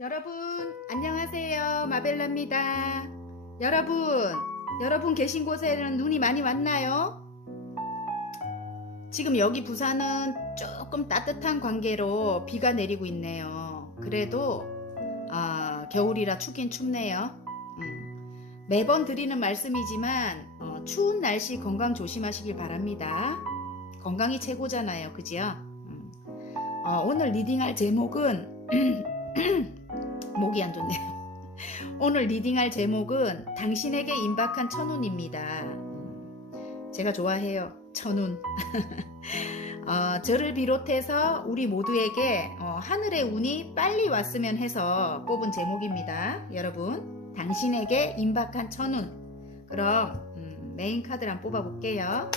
여러분 안녕하세요. 마벨라입니다. 여러분 계신 곳에는 눈이 많이 왔나요? 지금 여기 부산은 조금 따뜻한 관계로 비가 내리고 있네요. 그래도 겨울이라 춥긴 춥네요. 매번 드리는 말씀이지만 추운 날씨 건강 조심하시길 바랍니다. 건강이 최고잖아요. 그죠? 오늘 리딩할 제목은 목이 안 좋네요. 오늘 리딩할 제목은 당신에게 임박한 천운입니다. 제가 좋아해요. 천운. 저를 비롯해서 우리 모두에게 하늘의 운이 빨리 왔으면 해서 뽑은 제목입니다. 여러분, 당신에게 임박한 천운. 그럼 메인 카드를 한번 뽑아볼게요.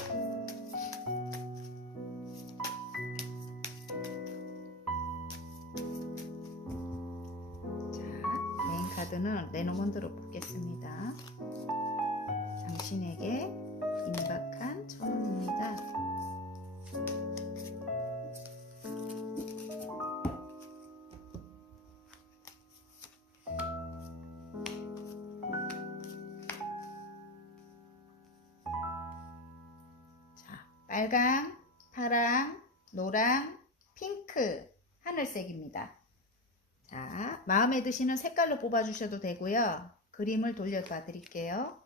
카드는 레노먼드로 뽑겠습니다. 당신에게 임박한 천운입니다. 자, 빨강, 파랑, 노랑, 핑크, 하늘색입니다. 자, 마음에 드시는 색깔로 뽑아주셔도 되고요. 그림을 돌려봐 드릴게요.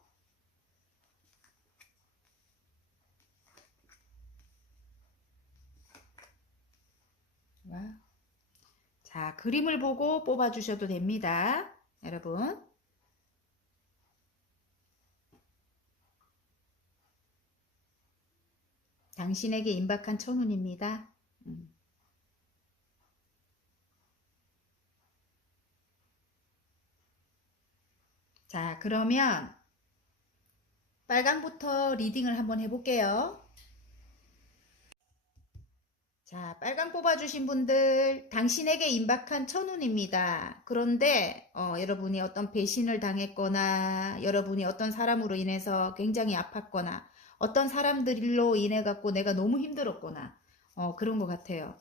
자, 그림을 보고 뽑아주셔도 됩니다. 여러분. 당신에게 임박한 천운입니다. 자, 그러면 빨강부터 리딩을 한번 해볼게요. 자, 빨강 뽑아주신 분들 당신에게 임박한 천운입니다. 그런데 여러분이 어떤 배신을 당했거나 여러분이 어떤 사람으로 인해서 굉장히 아팠거나 어떤 사람들로 인해 갖고 내가 너무 힘들었거나 그런 것 같아요.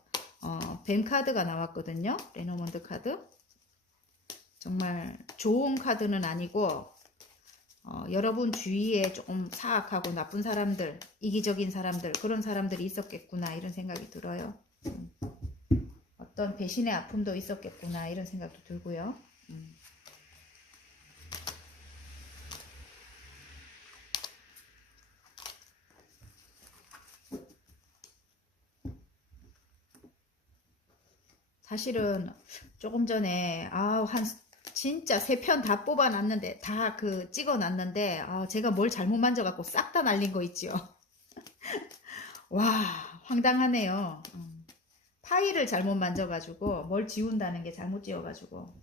뱀 카드가 나왔거든요. 레노먼드 카드. 정말 좋은 카드는 아니고 여러분 주위에 조금 사악하고 나쁜 사람들, 이기적인 사람들, 그런 사람들이 있었겠구나 이런 생각이 들어요. 어떤 배신의 아픔도 있었겠구나 이런 생각도 들고요. 사실은 조금 전에 진짜 3편 다 뽑아놨는데 다 찍어놨는데 제가 뭘 잘못 만져갖고 싹 다 날린 거 있죠. 와, 황당하네요. 파일을 잘못 만져가지고 뭘 지운다는 게 잘못 지어가지고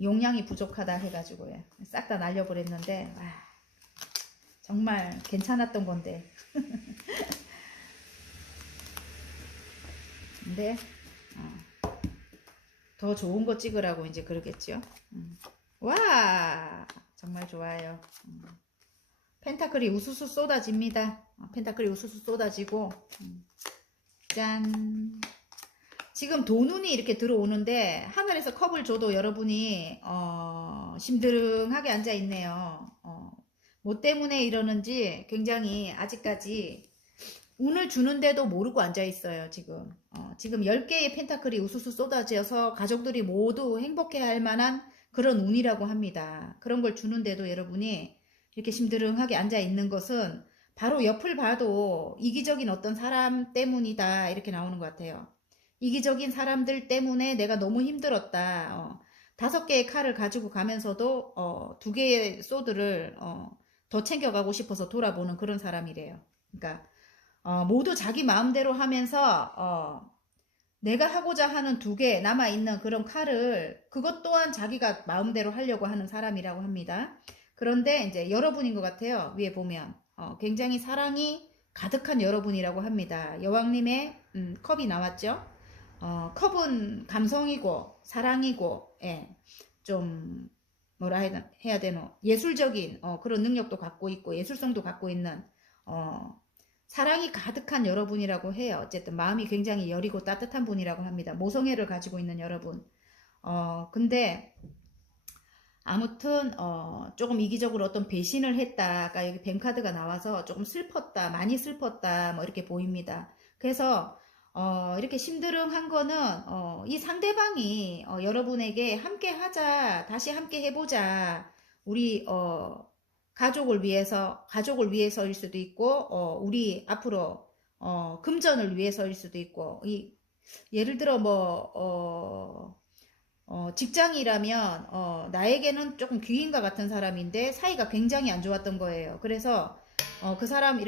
용량이 부족하다 해가지고 싹 다 날려버렸는데 와, 정말 괜찮았던 건데 근데 더 좋은 거 찍으라고 이제 그러겠죠. 와, 정말 좋아요. 펜타클이 우수수 쏟아집니다. 펜타클이 우수수 쏟아지고 짠. 지금 도눈이 이렇게 들어오는데 하늘에서 컵을 줘도 여러분이 심드렁하게 앉아 있네요. 뭐 때문에 이러는지 굉장히 아직까지 운을 주는데도 모르고 앉아 있어요. 지금 10개의 펜타클이 우수수 쏟아져서 가족들이 모두 행복해할 만한 그런 운이라고 합니다. 그런 걸 주는데도 여러분이 이렇게 심드렁하게 앉아 있는 것은 바로 옆을 봐도 이기적인 어떤 사람 때문이다 이렇게 나오는 것 같아요. 이기적인 사람들 때문에 내가 너무 힘들었다. 5개의 칼을 가지고 가면서도 2개의 소드를 더 챙겨가고 싶어서 돌아보는 그런 사람이래요. 그러니까 모두 자기 마음대로 하면서 내가 하고자 하는 2개 남아있는 그런 칼을 그것 또한 자기가 마음대로 하려고 하는 사람이라고 합니다. 그런데 이제 여러분인 것 같아요. 위에 보면 굉장히 사랑이 가득한 여러분이라고 합니다. 여왕님의 컵이 나왔죠. 컵은 감성이고 사랑이고 좀 뭐라 해야 되노 예술적인 그런 능력도 갖고 있고 예술성도 갖고 있는 사랑이 가득한 여러분이라고 해요. 어쨌든 마음이 굉장히 여리고 따뜻한 분이라고 합니다. 모성애를 가지고 있는 여러분. 근데 아무튼 조금 이기적으로 어떤 배신을 했다가 여기 뱀카드가 나와서 조금 슬펐다, 많이 슬펐다, 뭐 이렇게 보입니다. 그래서 이렇게 심드렁한 거는 이 상대방이 여러분에게 함께 하자, 다시 함께 해보자, 우리 가족을 위해서일 수도 있고 우리 앞으로 금전을 위해서일 수도 있고 예를 들어 직장이라면 나에게는 조금 귀인과 같은 사람인데 사이가 굉장히 안 좋았던 거예요. 그래서 그 사람과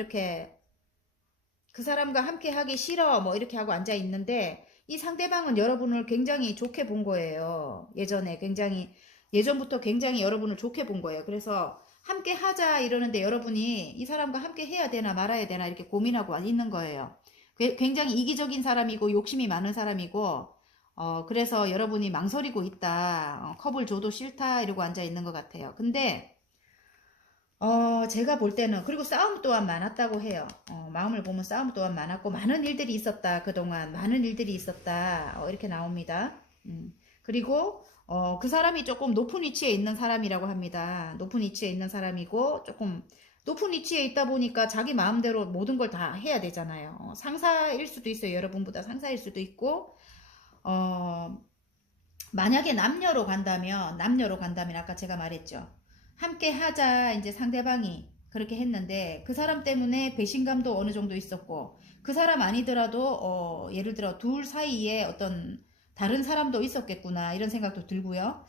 함께 하기 싫어 뭐 이렇게 하고 앉아 있는데 이 상대방은 여러분을 굉장히 좋게 본 거예요. 예전부터 굉장히 여러분을 좋게 본 거예요. 그래서 함께 하자 이러는데 여러분이 이 사람과 함께 해야 되나 말아야 되나 이렇게 고민하고 있는 거예요. 굉장히 이기적인 사람이고 욕심이 많은 사람이고 그래서 여러분이 망설이고 있다. 컵을 줘도 싫다 이러고 앉아 있는 것 같아요. 근데 제가 볼 때는 그리고 싸움 또한 많았다고 해요. 마음을 보면 싸움 또한 많았고 많은 일들이 있었다. 그동안 많은 일들이 있었다. 이렇게 나옵니다. 그리고 그 사람이 조금 높은 위치에 있는 사람이라고 합니다. 높은 위치에 있는 사람이고 조금 높은 위치에 있다 보니까 자기 마음대로 모든 걸 다 해야 되잖아요. 상사일 수도 있어요. 여러분보다 상사일 수도 있고 만약에 남녀로 간다면 아까 제가 말했죠. 함께 하자 이제 상대방이 그렇게 했는데 그 사람 때문에 배신감도 어느 정도 있었고 그 사람 아니더라도 예를 들어 둘 사이에 어떤 다른 사람도 있었겠구나 이런 생각도 들고요.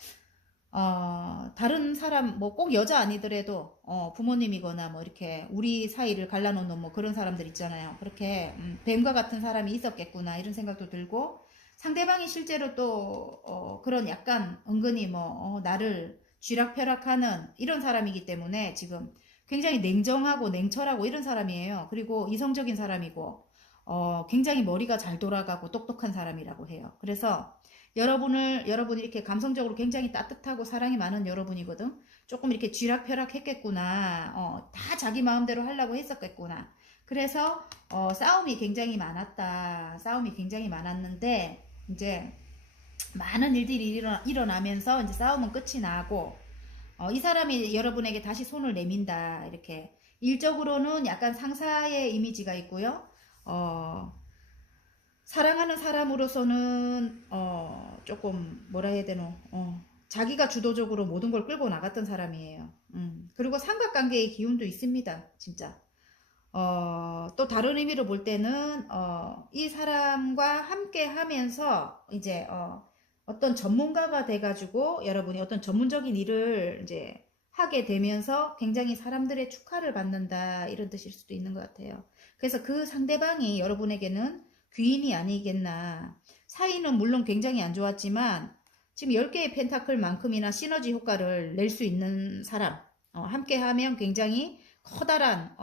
다른 사람 뭐 꼭 여자 아니더라도 부모님이거나 뭐 이렇게 우리 사이를 갈라놓는 뭐 그런 사람들 있잖아요. 그렇게 뱀과 같은 사람이 있었겠구나 이런 생각도 들고 상대방이 실제로 또 그런 약간 은근히 뭐 나를 쥐락펴락하는 이런 사람이기 때문에 지금 굉장히 냉정하고 냉철하고 이런 사람이에요. 그리고 이성적인 사람이고 굉장히 머리가 잘 돌아가고 똑똑한 사람이라고 해요. 그래서 여러분이 이렇게 감성적으로 굉장히 따뜻하고 사랑이 많은 여러분이거든. 조금 이렇게 쥐락펴락 했겠구나. 다 자기 마음대로 하려고 했었겠구나. 그래서 싸움이 굉장히 많았다. 싸움이 굉장히 많았는데 이제 많은 일들이 일어나면서 이제 싸움은 끝이 나고 이 사람이 여러분에게 다시 손을 내민다. 이렇게 일적으로는 약간 상사의 이미지가 있고요. 사랑하는 사람으로서는 조금 뭐라 해야 되노? 자기가 주도적으로 모든 걸 끌고 나갔던 사람이에요. 그리고 삼각관계의 기운도 있습니다. 진짜. 또 다른 의미로 볼 때는 이 사람과 함께 하면서 이제 어떤 전문가가 돼가지고 여러분이 어떤 전문적인 일을 이제 하게 되면서 굉장히 사람들의 축하를 받는다 이런 뜻일 수도 있는 것 같아요. 그래서 그 상대방이 여러분에게는 귀인이 아니겠나. 사이는 물론 굉장히 안 좋았지만 지금 10개의 펜타클만큼이나 시너지 효과를 낼 수 있는 사람, 함께 하면 굉장히 커다란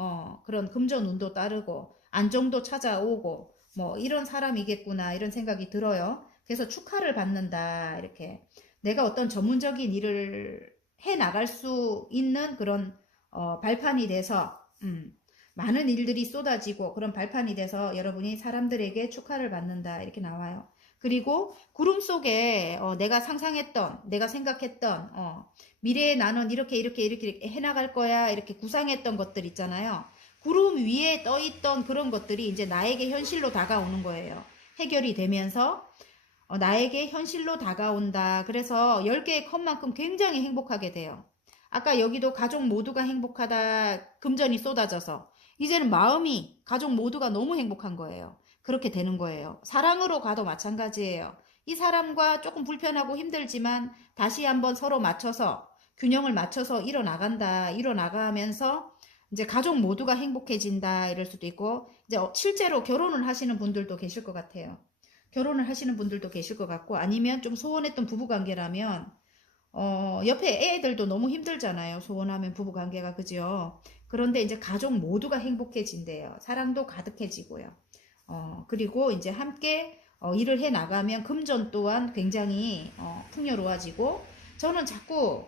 그런 금전운도 따르고 안정도 찾아오고 뭐 이런 사람이겠구나 이런 생각이 들어요. 그래서 축하를 받는다 이렇게 내가 어떤 전문적인 일을 해 나갈 수 있는 그런 발판이 돼서 많은 일들이 쏟아지고 그런 발판이 돼서 여러분이 사람들에게 축하를 받는다 이렇게 나와요. 그리고 구름 속에 내가 상상했던 내가 생각했던 미래에 나는 이렇게 해나갈 거야 이렇게 구상했던 것들 있잖아요. 구름 위에 떠있던 그런 것들이 이제 나에게 현실로 다가오는 거예요. 해결이 되면서 나에게 현실로 다가온다. 그래서 10개의 컵만큼 굉장히 행복하게 돼요. 아까 여기도 가족 모두가 행복하다. 금전이 쏟아져서 이제는 마음이 가족 모두가 너무 행복한 거예요. 그렇게 되는 거예요. 사랑으로 가도 마찬가지예요. 이 사람과 조금 불편하고 힘들지만 다시 한번 서로 맞춰서 균형을 맞춰서 일어나가면서 이제 가족 모두가 행복해진다 이럴 수도 있고 이제 실제로 결혼을 하시는 분들도 계실 것 같아요. 결혼을 하시는 분들도 계실 것 같고 아니면 좀 소원했던 부부관계라면 옆에 애들도 너무 힘들잖아요. 소원하면 부부관계가 그죠. 그런데 이제 가족 모두가 행복해진대요. 사랑도 가득해지고요. 그리고 이제 함께 일을 해 나가면 금전 또한 굉장히 풍요로워지고 저는 자꾸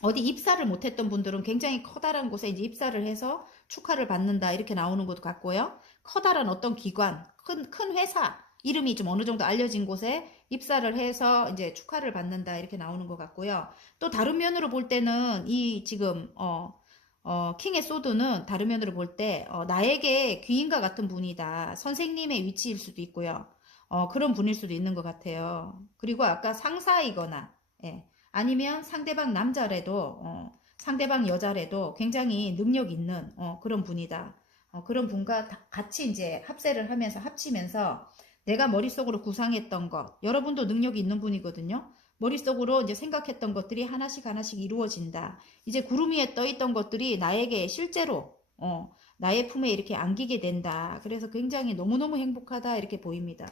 어디 입사를 못했던 분들은 굉장히 커다란 곳에 이제 입사를 해서 축하를 받는다 이렇게 나오는 것 같고요. 커다란 어떤 기관, 큰 회사 이름이 좀 어느 정도 알려진 곳에 입사를 해서 이제 축하를 받는다 이렇게 나오는 것 같고요. 또 다른 면으로 볼 때는 이 지금 킹의 소드는 다른 면으로 볼 때 나에게 귀인과 같은 분이다. 선생님의 위치일 수도 있고요. 그런 분일 수도 있는 것 같아요. 그리고 아까 상사이거나 예, 아니면 상대방 남자래도 상대방 여자래도 굉장히 능력 있는 그런 분이다. 그런 분과 같이 이제 합세를 하면서 합치면서 내가 머릿속으로 구상했던 것, 여러분도 능력이 있는 분이거든요. 머릿속으로 이제 생각했던 것들이 하나씩 하나씩 이루어진다. 이제 구름 위에 떠 있던 것들이 나에게 실제로 나의 품에 이렇게 안기게 된다. 그래서 굉장히 너무너무 행복하다 이렇게 보입니다.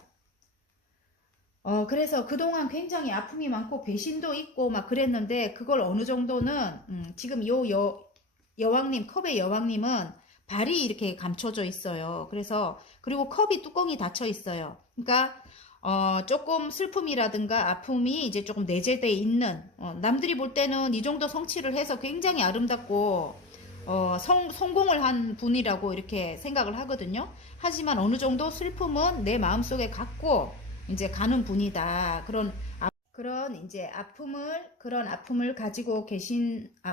그래서 그동안 굉장히 아픔이 많고 배신도 있고 막 그랬는데 그걸 어느 정도는 지금 여왕님, 컵의 여왕님은 발이 이렇게 감춰져 있어요. 그래서 그리고 컵이 뚜껑이 닫혀 있어요. 그러니까 조금 슬픔이라든가 아픔이 이제 조금 내재돼 있는 남들이 볼 때는 이 정도 성취를 해서 굉장히 아름답고 성공을 한 분이라고 이렇게 생각을 하거든요. 하지만 어느 정도 슬픔은 내 마음속에 갖고 이제 가는 분이다. 그런 이제 그런 아픔을 가지고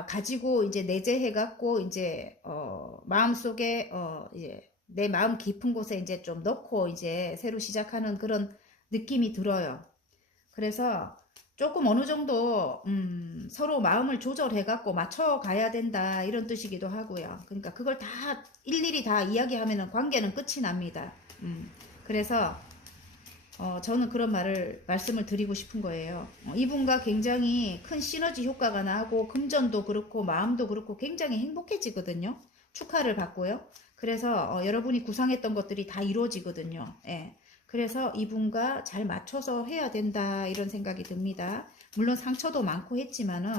가지고 이제 내재해 갖고 이제 마음속에 이제 내 마음 깊은 곳에 이제 좀 넣고 이제 새로 시작하는 그런 느낌이 들어요. 그래서 조금 어느 정도 서로 마음을 조절해 갖고 맞춰 가야 된다 이런 뜻이기도 하고요. 그러니까 그걸 다 일일이 다 이야기하면은 관계는 끝이 납니다. 그래서 저는 그런 말씀을 드리고 싶은 거예요. 이분과 굉장히 큰 시너지 효과가 나고 금전도 그렇고 마음도 그렇고 굉장히 행복해지거든요. 축하를 받고요. 그래서 여러분이 구상했던 것들이 다 이루어지거든요. 예. 그래서 이분과 잘 맞춰서 해야 된다 이런 생각이 듭니다. 물론 상처도 많고 했지만은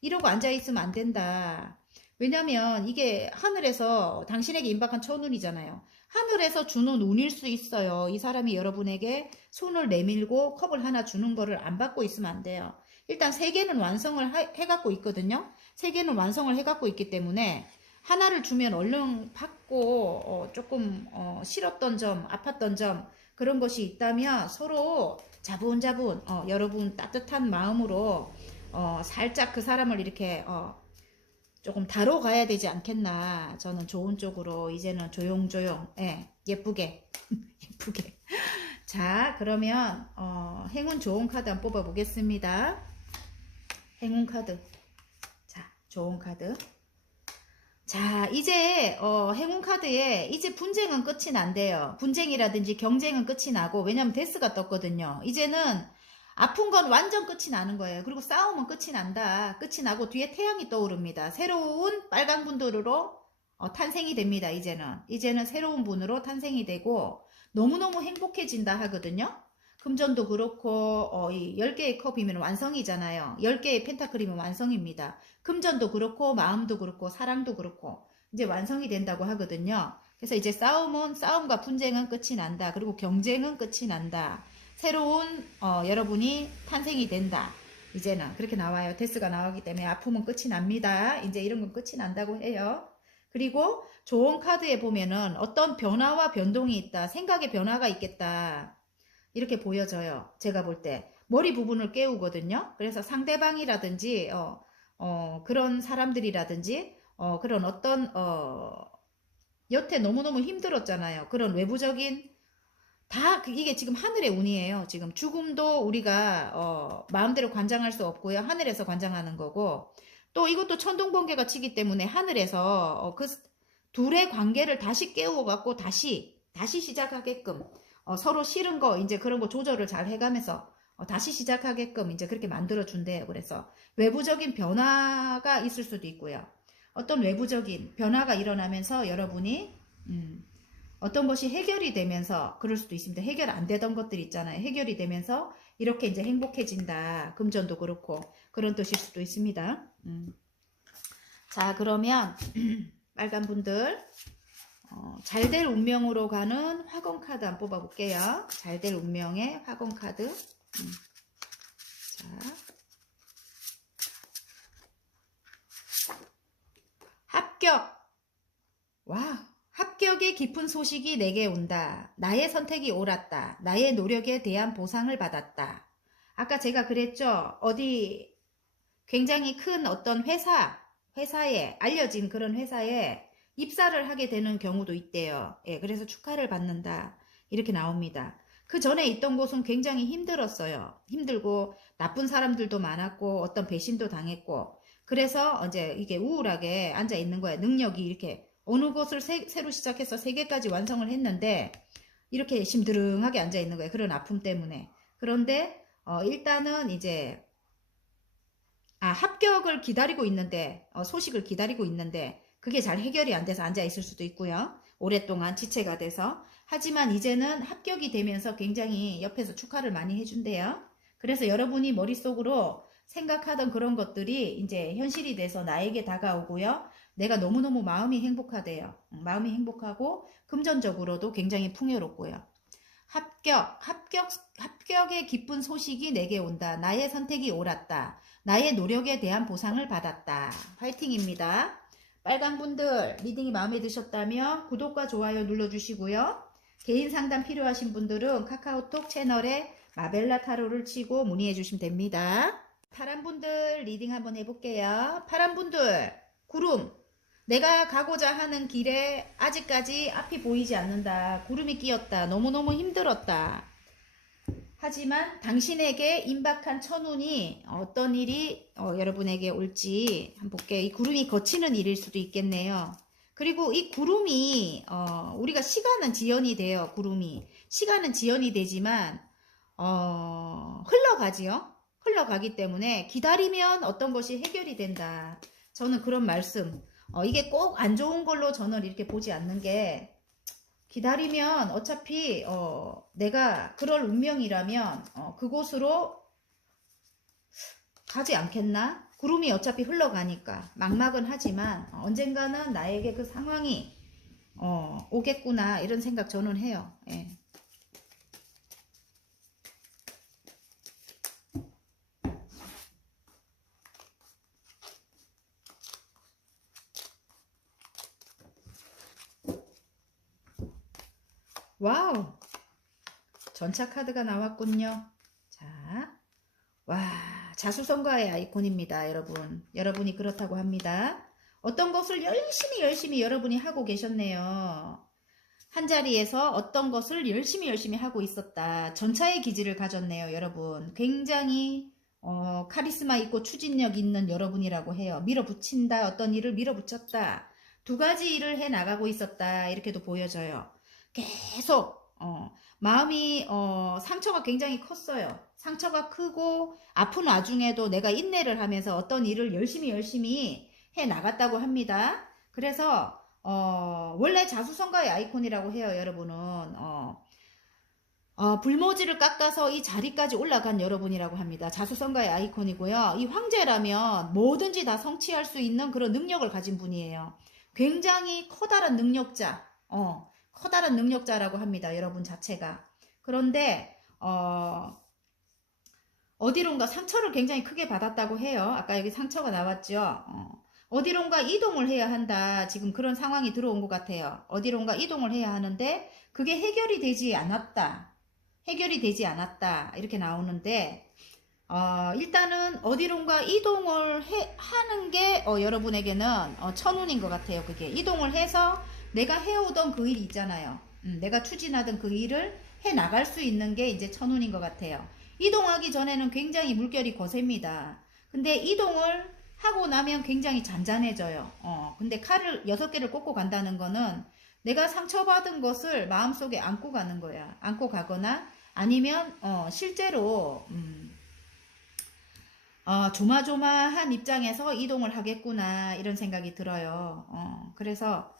이러고 앉아있으면 안 된다. 왜냐면 이게 하늘에서 당신에게 임박한 천운이잖아요. 하늘에서 주는 운일 수 있어요. 이 사람이 여러분에게 손을 내밀고 컵을 하나 주는 거를 안 받고 있으면 안 돼요. 일단 세 개는 완성을 해갖고 있거든요. 세 개는 완성을 해갖고 있기 때문에 하나를 주면 얼른 받고 조금 싫었던 점, 아팠던 점 그런 것이 있다면 서로 자분자분 여러분 따뜻한 마음으로 살짝 그 사람을 이렇게 조금 다뤄가야 되지 않겠나. 저는 좋은 쪽으로 이제는 조용조용 예쁘게 예쁘게. 자, 그러면 행운 좋은 카드 한번 뽑아 보겠습니다. 행운 카드. 자, 좋은 카드. 자, 이제 행운 카드에 이제 분쟁은 끝이 난대요. 분쟁이라든지 경쟁은 끝이 나고, 왜냐면 데스가 떴거든요. 이제는 아픈 건 완전 끝이 나는 거예요. 그리고 싸움은 끝이 난다. 끝이 나고 뒤에 태양이 떠오릅니다. 새로운 빨간 분들로 탄생이 됩니다. 이제는 새로운 분으로 탄생이 되고 너무너무 행복해진다 하거든요. 금전도 그렇고 이 10개의 컵이면 완성이잖아요. 10개의 펜타클이면 완성입니다. 금전도 그렇고 마음도 그렇고 사랑도 그렇고 이제 완성이 된다고 하거든요. 그래서 이제 싸움과 분쟁은 끝이 난다. 그리고 경쟁은 끝이 난다. 새로운 여러분이 탄생이 된다. 이제는 그렇게 나와요. 데스가 나오기 때문에 아픔은 끝이 납니다. 이제 이런 건 끝이 난다고 해요. 그리고 좋은 카드에 보면은 어떤 변화와 변동이 있다. 생각의 변화가 있겠다. 이렇게 보여져요. 제가 볼 때. 머리 부분을 깨우거든요. 그래서 상대방이라든지, 그런 사람들이라든지, 그런 어떤, 여태 너무너무 힘들었잖아요. 그런 외부적인, 이게 지금 하늘의 운이에요. 지금 죽음도 우리가, 마음대로 관장할 수 없고요. 하늘에서 관장하는 거고, 또 이것도 천둥번개가 치기 때문에 하늘에서, 그 둘의 관계를 다시 깨우고 다시 시작하게끔, 서로 싫은 거 이제 그런 거 조절을 잘 해가면서 다시 시작하게끔 이제 그렇게 만들어 준대요. 그래서 외부적인 변화가 있을 수도 있고요. 어떤 외부적인 변화가 일어나면서 여러분이 어떤 것이 해결이 되면서 그럴 수도 있습니다. 해결 안 되던 것들 있잖아요. 해결이 되면서 이렇게 이제 행복해진다. 금전도 그렇고 그런 뜻일 수도 있습니다. 자, 그러면 빨간 분들 잘 될 운명으로 가는 화공 카드 한번 뽑아볼게요. 잘 될 운명의 화공 카드. 자, 합격. 와, 합격. 합격의 깊은 소식이 내게 온다. 나의 선택이 옳았다. 나의 노력에 대한 보상을 받았다. 아까 제가 그랬죠. 어디 굉장히 큰 어떤 회사에 알려진 그런 회사에 입사를 하게 되는 경우도 있대요. 예, 그래서 축하를 받는다. 이렇게 나옵니다. 그 전에 있던 곳은 굉장히 힘들었어요. 힘들고 나쁜 사람들도 많았고 어떤 배신도 당했고 그래서 이제 이게 우울하게 앉아 있는 거예요. 능력이 이렇게 어느 것을 새로 시작해서 3개까지 완성을 했는데 이렇게 심드렁하게 앉아 있는 거예요. 그런 아픔 때문에. 그런데 일단은 이제 합격을 기다리고 있는데 소식을 기다리고 있는데 그게 잘 해결이 안 돼서 앉아 있을 수도 있고요. 오랫동안 지체가 돼서. 하지만 이제는 합격이 되면서 굉장히 옆에서 축하를 많이 해준대요. 그래서 여러분이 머릿속으로 생각하던 그런 것들이 이제 현실이 돼서 나에게 다가오고요. 내가 너무너무 마음이 행복하대요. 마음이 행복하고 금전적으로도 굉장히 풍요롭고요. 합격의 기쁜 소식이 내게 온다. 나의 선택이 옳았다. 나의 노력에 대한 보상을 받았다. 화이팅입니다. 빨간 분들 리딩이 마음에 드셨다면 구독과 좋아요 눌러주시고요. 개인 상담 필요하신 분들은 카카오톡 채널에 마벨라 타로를 치고 문의해 주시면 됩니다. 파란 분들 리딩 한번 해볼게요. 파란 분들 구름. 내가 가고자 하는 길에 아직까지 앞이 보이지 않는다. 구름이 끼었다. 너무너무 힘들었다. 하지만 당신에게 임박한 천운이 어떤 일이 여러분에게 올지 한번 볼게요. 이 구름이 거치는 일일 수도 있겠네요. 그리고 이 구름이 우리가 시간은 지연이 돼요. 구름이 시간은 지연이 되지만 흘러가지요. 흘러가기 때문에 기다리면 어떤 것이 해결이 된다. 저는 그런 말씀. 이게 꼭 안 좋은 걸로 저는 이렇게 보지 않는 게 기다리면 어차피 내가 그럴 운명이라면 그곳으로 가지 않겠나? 구름이 어차피 흘러가니까 막막은 하지만 언젠가는 나에게 그 상황이 오겠구나 이런 생각 저는 해요. 예. 와우, 전차 카드가 나왔군요. 자, 와, 자수성가의 아이콘입니다, 여러분. 여러분이 그렇다고 합니다. 어떤 것을 열심히 여러분이 하고 계셨네요. 한 자리에서 어떤 것을 열심히 하고 있었다. 전차의 기질을 가졌네요, 여러분. 굉장히 카리스마 있고 추진력 있는 여러분이라고 해요. 밀어붙인다, 어떤 일을 밀어붙였다. 2가지 일을 해 나가고 있었다. 이렇게도 보여져요. 계속 마음이 상처가 굉장히 컸어요. 상처가 크고 아픈 와중에도 내가 인내를 하면서 어떤 일을 열심히 해 나갔다고 합니다. 그래서 원래 자수성가의 아이콘이라고 해요. 여러분은 불모지를 깎아서 이 자리까지 올라간 여러분이라고 합니다. 자수성가의 아이콘이고요. 이 황제라면 뭐든지 다 성취할 수 있는 그런 능력을 가진 분이에요. 굉장히 커다란 능력자 커다란 능력자라고 합니다. 여러분 자체가. 그런데 어디론가 상처를 굉장히 크게 받았다고 해요. 아까 여기 상처가 나왔죠. 어디론가 이동을 해야 한다. 지금 그런 상황이 들어온 것 같아요. 어디론가 이동을 해야 하는데 그게 해결이 되지 않았다. 해결이 되지 않았다. 이렇게 나오는데 일단은 어디론가 이동을 하는 게 여러분에게는 천운인 것 같아요. 그게 이동을 해서 내가 해오던 그 일 있잖아요. 내가 추진하던 그 일을 해 나갈 수 있는 게 이제 천운인 것 같아요. 이동하기 전에는 굉장히 물결이 거셉니다. 근데 이동을 하고 나면 굉장히 잔잔해져요. 근데 칼을 6개를 꽂고 간다는 거는 내가 상처받은 것을 마음속에 안고 가는 거야. 안고 가거나 아니면 실제로 조마조마한 입장에서 이동을 하겠구나 이런 생각이 들어요. 그래서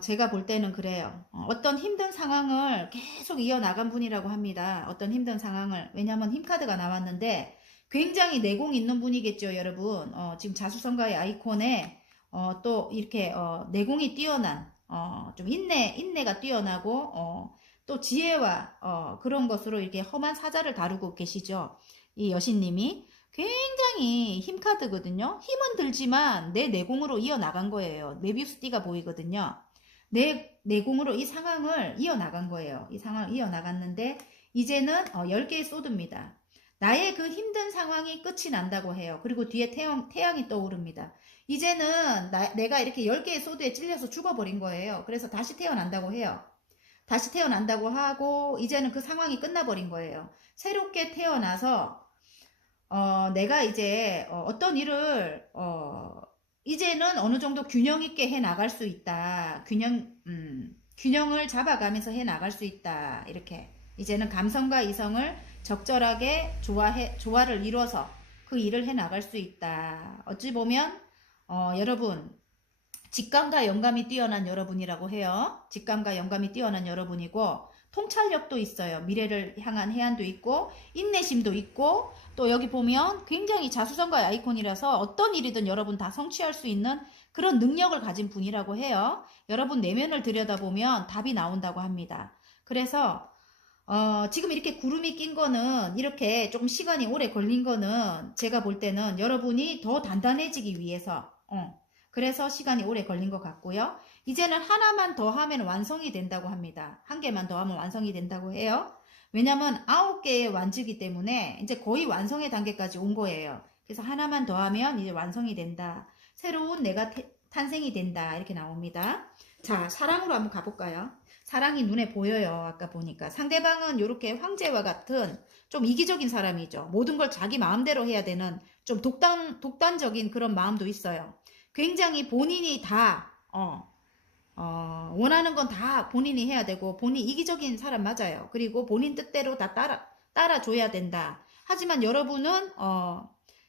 제가 볼 때는 그래요. 어떤 힘든 상황을 계속 이어나간 분이라고 합니다. 어떤 힘든 상황을. 왜냐하면 힘카드가 나왔는데 굉장히 내공 있는 분이겠죠, 여러분. 지금 자수성가의 아이콘에 또 이렇게 내공이 뛰어난 좀 인내가 뛰어나고 또 지혜와 그런 것으로 이렇게 험한 사자를 다루고 계시죠. 이 여신님이. 굉장히 힘카드거든요. 힘은 들지만 내 내공으로 이어나간 거예요. 메비우스 띠가 보이거든요. 내공으로 이 상황을 이어나간 거예요. 이 상황을 이어나갔는데 이제는 10개의 소드입니다. 나의 그 힘든 상황이 끝이 난다고 해요. 그리고 뒤에 태양이 떠오릅니다. 이제는 내가 이렇게 10개의 소드에 찔려서 죽어버린 거예요. 그래서 다시 태어난다고 해요. 다시 태어난다고 하고 이제는 그 상황이 끝나버린 거예요. 새롭게 태어나서 내가 이제 어떤 일을 이제는 어느 정도 균형 있게 해 나갈 수 있다. 균형을 잡아가면서 해 나갈 수 있다. 이렇게 이제는 감성과 이성을 적절하게 조화를 이루어서 그 일을 해 나갈 수 있다. 어찌 보면 여러분 직감과 영감이 뛰어난 여러분이라고 해요. 직감과 영감이 뛰어난 여러분이고 통찰력도 있어요. 미래를 향한 해안도 있고 인내심도 있고 또 여기 보면 굉장히 자수성가의 아이콘이라서 어떤 일이든 여러분 다 성취할 수 있는 그런 능력을 가진 분이라고 해요. 여러분 내면을 들여다보면 답이 나온다고 합니다. 그래서 지금 이렇게 구름이 낀 거는 이렇게 조금 시간이 오래 걸린 거는 제가 볼 때는 여러분이 더 단단해지기 위해서 그래서 시간이 오래 걸린 것 같고요. 이제는 하나만 더 하면 완성이 된다고 합니다. 한 개만 더 하면 완성이 된다고 해요. 왜냐면 9개의 완즈이기 때문에 이제 거의 완성의 단계까지 온 거예요. 그래서 하나만 더 하면 이제 완성이 된다. 새로운 내가 탄생이 된다. 이렇게 나옵니다. 자, 사랑으로 한번 가볼까요? 사랑이 눈에 보여요. 아까 보니까. 상대방은 이렇게 황제와 같은 좀 이기적인 사람이죠. 모든 걸 자기 마음대로 해야 되는 좀 독단적인 그런 마음도 있어요. 굉장히 본인이 다 원하는 건 다 본인이 해야 되고 본인 이기적인 사람 맞아요. 그리고 본인 뜻대로 다 따라줘야 된다. 하지만 여러분은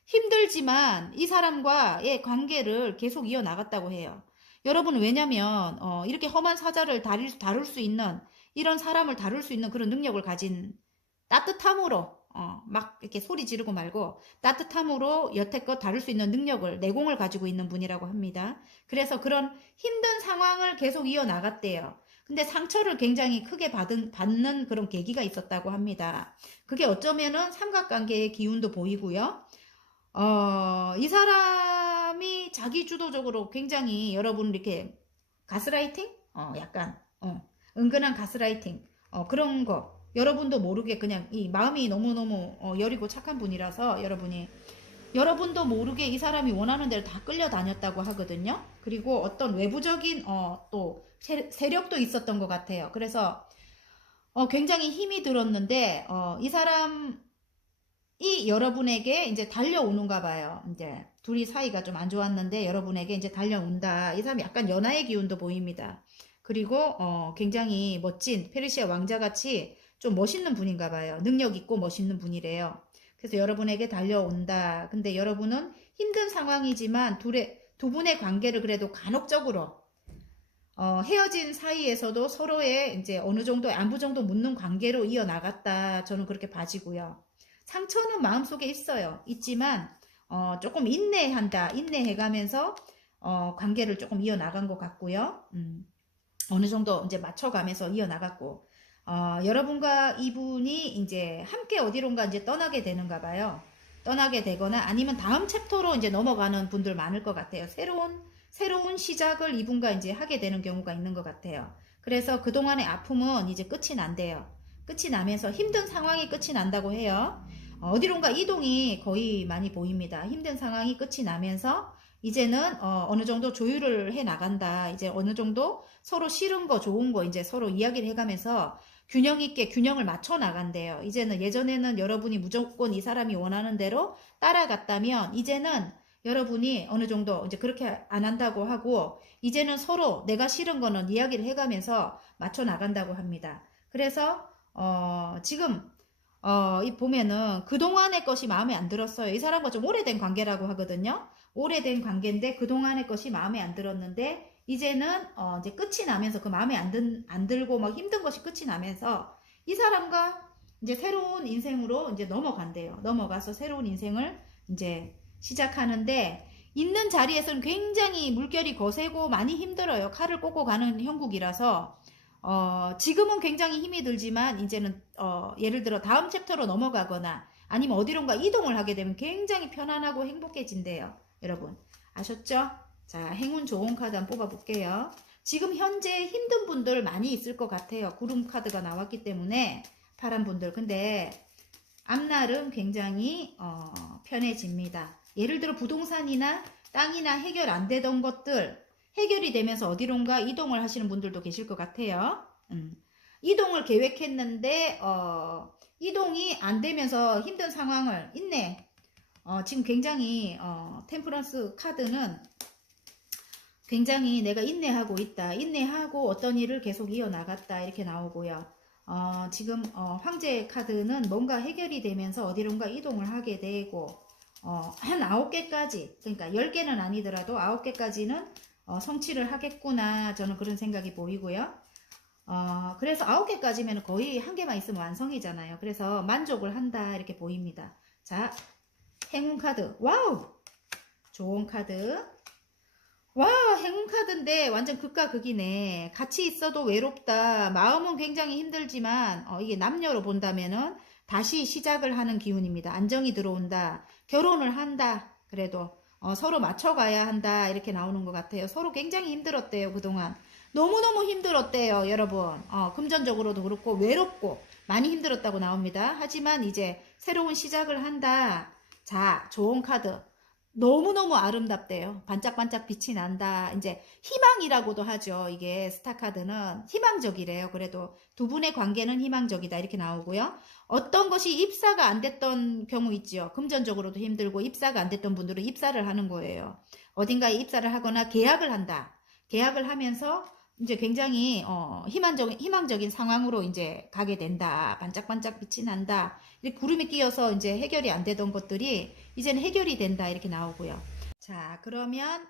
힘들지만 이 사람과의 관계를 계속 이어나갔다고 해요. 여러분은 왜냐면 이렇게 험한 사자를 다룰 수 있는 이런 사람을 다룰 수 있는 그런 능력을 가진 따뜻함으로 막 이렇게 소리 지르고 말고 따뜻함으로 여태껏 다룰 수 있는 능력을 내공을 가지고 있는 분이라고 합니다. 그래서 그런 힘든 상황을 계속 이어나갔대요. 근데 상처를 굉장히 크게 받는 그런 계기가 있었다고 합니다. 그게 어쩌면은 삼각관계의 기운도 보이고요. 이 사람이 자기 주도적으로 굉장히 여러분 이렇게 가스라이팅? 약간 은근한 가스라이팅 그런 거 여러분도 모르게 그냥 이 마음이 너무너무 여리고 착한 분이라서 여러분도 모르게 이 사람이 원하는 대로 다 끌려다녔다고 하거든요. 그리고 어떤 외부적인 또 세력도 있었던 것 같아요. 그래서 굉장히 힘이 들었는데 이 사람이 여러분에게 이제 달려오는가 봐요. 이제 둘이 사이가 좀 안 좋았는데 여러분에게 이제 달려온다. 이 사람이 약간 연하의 기운도 보입니다. 그리고 굉장히 멋진 페르시아 왕자같이 좀 멋있는 분인가 봐요. 능력 있고 멋있는 분이래요. 그래서 여러분에게 달려온다. 근데 여러분은 힘든 상황이지만 두 분의 관계를 그래도 간혹적으로 헤어진 사이에서도 서로의 이제 어느 정도 안부 정도 묻는 관계로 이어나갔다. 저는 그렇게 봐지고요. 상처는 마음속에 있지만 조금 인내해가면서 관계를 조금 이어나간 것 같고요. 어느 정도 이제 맞춰가면서 이어나갔고 여러분과 이분이 이제 함께 어디론가 이제 떠나게 되는가 봐요. 떠나게 되거나 아니면 다음 챕터로 이제 넘어가는 분들 많을 것 같아요. 새로운 시작을 이분과 이제 하게 되는 경우가 있는 것 같아요. 그래서 그동안의 아픔은 이제 끝이 난대요. 끝이 나면서 힘든 상황이 끝이 난다고 해요. 어디론가 이동이 거의 많이 보입니다. 힘든 상황이 끝이 나면서 이제는 어느 정도 조율을 해 나간다. 이제 어느 정도 서로 싫은 거 좋은 거 이제 서로 이야기를 해가면서 균형 있게 균형을 맞춰 나간대요. 이제는 예전에는 여러분이 무조건 이 사람이 원하는 대로 따라갔다면 이제는 여러분이 어느 정도 이제 그렇게 안 한다고 하고 이제는 서로 내가 싫은 거는 이야기를 해가면서 맞춰 나간다고 합니다. 그래서 지금 이 보면은 그동안의 것이 마음에 안 들었어요. 이 사람과 좀 오래된 관계라고 하거든요. 오래된 관계인데 그동안의 것이 마음에 안 들었는데 이제는 이제 끝이 나면서 그 마음에 안 들고 막 힘든 것이 끝이 나면서 이 사람과 이제 새로운 인생으로 이제 넘어간대요. 넘어가서 새로운 인생을 이제 시작하는데 있는 자리에서는 굉장히 물결이 거세고 많이 힘들어요. 칼을 꽂고 가는 형국이라서 지금은 굉장히 힘이 들지만 이제는 예를 들어 다음 챕터로 넘어가거나 아니면 어디론가 이동을 하게 되면 굉장히 편안하고 행복해진대요. 여러분 아셨죠? 자, 행운 좋은 카드 한번 뽑아볼게요. 지금 현재 힘든 분들 많이 있을 것 같아요. 구름 카드가 나왔기 때문에 파란 분들. 근데 앞날은 굉장히 편해집니다. 예를 들어 부동산이나 땅이나 해결 안 되던 것들 해결이 되면서 어디론가 이동을 하시는 분들도 계실 것 같아요. 이동을 계획했는데 이동이 안 되면서 힘든 상황을 있네. 지금 굉장히 템퍼런스 카드는 굉장히 내가 인내하고 있다. 인내하고 어떤 일을 계속 이어나갔다. 이렇게 나오고요. 지금 황제 카드는 뭔가 해결이 되면서 어디론가 이동을 하게 되고 한 9개까지 그러니까 10개는 아니더라도 9개까지는 성취를 하겠구나. 저는 그런 생각이 보이고요. 그래서 9개까지면 거의 한 개만 있으면 완성이잖아요. 그래서 만족을 한다. 이렇게 보입니다. 자, 행운 카드. 와우! 좋은 카드. 와, 행운 카드인데 완전 극과 극이네. 같이 있어도 외롭다. 마음은 굉장히 힘들지만 이게 남녀로 본다면은 다시 시작을 하는 기운입니다. 안정이 들어온다. 결혼을 한다. 그래도 서로 맞춰가야 한다. 이렇게 나오는 것 같아요. 서로 굉장히 힘들었대요. 그동안. 너무너무 힘들었대요. 여러분. 금전적으로도 그렇고 외롭고 많이 힘들었다고 나옵니다. 하지만 이제 새로운 시작을 한다. 자, 좋은 카드. 너무너무 아름답대요. 반짝반짝 빛이 난다. 이제 희망이라고도 하죠. 이게 스타카드는 희망적이래요. 그래도 두 분의 관계는 희망적이다. 이렇게 나오고요. 어떤 것이 입사가 안 됐던 경우 있죠. 금전적으로도 힘들고 입사가 안 됐던 분들은 입사를 하는 거예요. 어딘가에 입사를 하거나 계약을 한다. 계약을 하면서 이제 굉장히 희망적인 상황으로 이제 가게 된다. 반짝반짝 빛이 난다. 이렇게 구름이 끼어서 이제 해결이 안 되던 것들이 이제는 해결이 된다. 이렇게 나오고요. 자, 그러면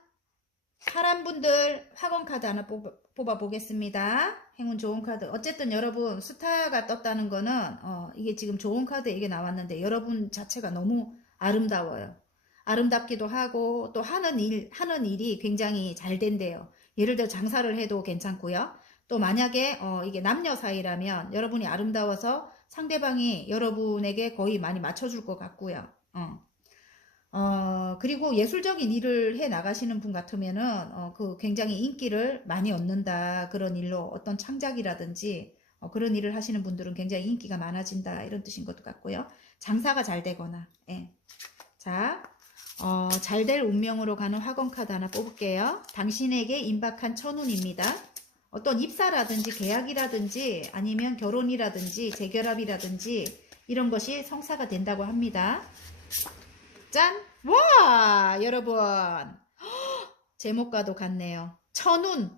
파란 분들 학원 카드 하나 뽑아 보겠습니다. 행운 좋은 카드. 어쨌든 여러분 스타가 떴다는 거는 이게 지금 좋은 카드 이게 나왔는데 여러분 자체가 너무 아름다워요. 아름답기도 하고 또 하는 일이 굉장히 잘 된대요. 예를 들어 장사를 해도 괜찮고요. 또 만약에 이게 남녀 사이라면 여러분이 아름다워서 상대방이 여러분에게 거의 많이 맞춰줄 것 같고요. 그리고 예술적인 일을 해 나가시는 분 같으면은 그 굉장히 인기를 많이 얻는다. 그런 일로 어떤 창작이라든지 그런 일을 하시는 분들은 굉장히 인기가 많아진다. 이런 뜻인 것 같고요. 장사가 잘 되거나. 예. 자, 잘 될 운명으로 가는 학원 카드 하나 뽑을게요. 당신에게 임박한 천운입니다. 어떤 입사라든지 계약이라든지 아니면 결혼이라든지 재결합이라든지 이런 것이 성사가 된다고 합니다. 짠! 와! 여러분 제목과도 같네요. 천운.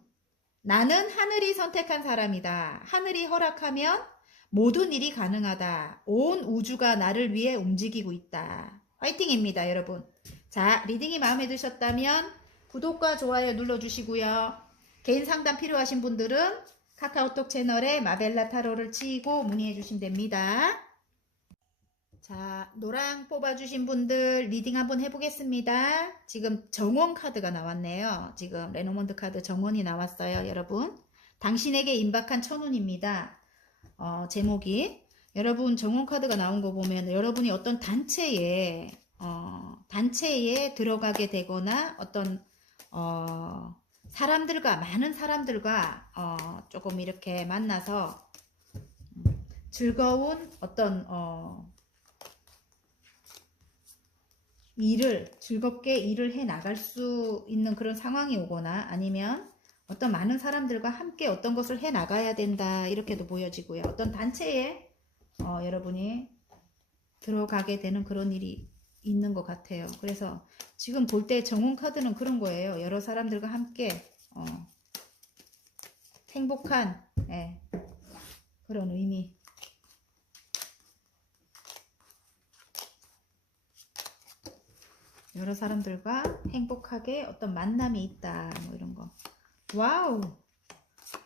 나는 하늘이 선택한 사람이다. 하늘이 허락하면 모든 일이 가능하다. 온 우주가 나를 위해 움직이고 있다. 화이팅입니다, 여러분. 자, 리딩이 마음에 드셨다면 구독과 좋아요 눌러주시고요. 개인 상담 필요하신 분들은 카카오톡 채널에 마벨라 타로를 치고 문의해 주시면 됩니다. 자, 노랑 뽑아주신 분들 리딩 한번 해보겠습니다. 지금 정원 카드가 나왔네요. 지금 레노먼드 카드 정원이 나왔어요, 여러분. 당신에게 임박한 천운입니다. 제목이 여러분 정원 카드가 나온 거 보면 여러분이 어떤 단체에 들어가게 되거나 어떤 많은 사람들과 조금 이렇게 만나서 즐거운 어떤 즐겁게 일을 해 나갈 수 있는 그런 상황이 오거나 아니면 어떤 많은 사람들과 함께 어떤 것을 해 나가야 된다. 이렇게도 보여지고요. 어떤 단체에 여러분이 들어가게 되는 그런 일이 있는 것 같아요. 그래서 지금 볼 때 정운 카드는 그런 거예요. 여러 사람들과 함께 행복한 그런 의미. 여러 사람들과 행복하게 어떤 만남이 있다. 뭐 이런 거. 와우!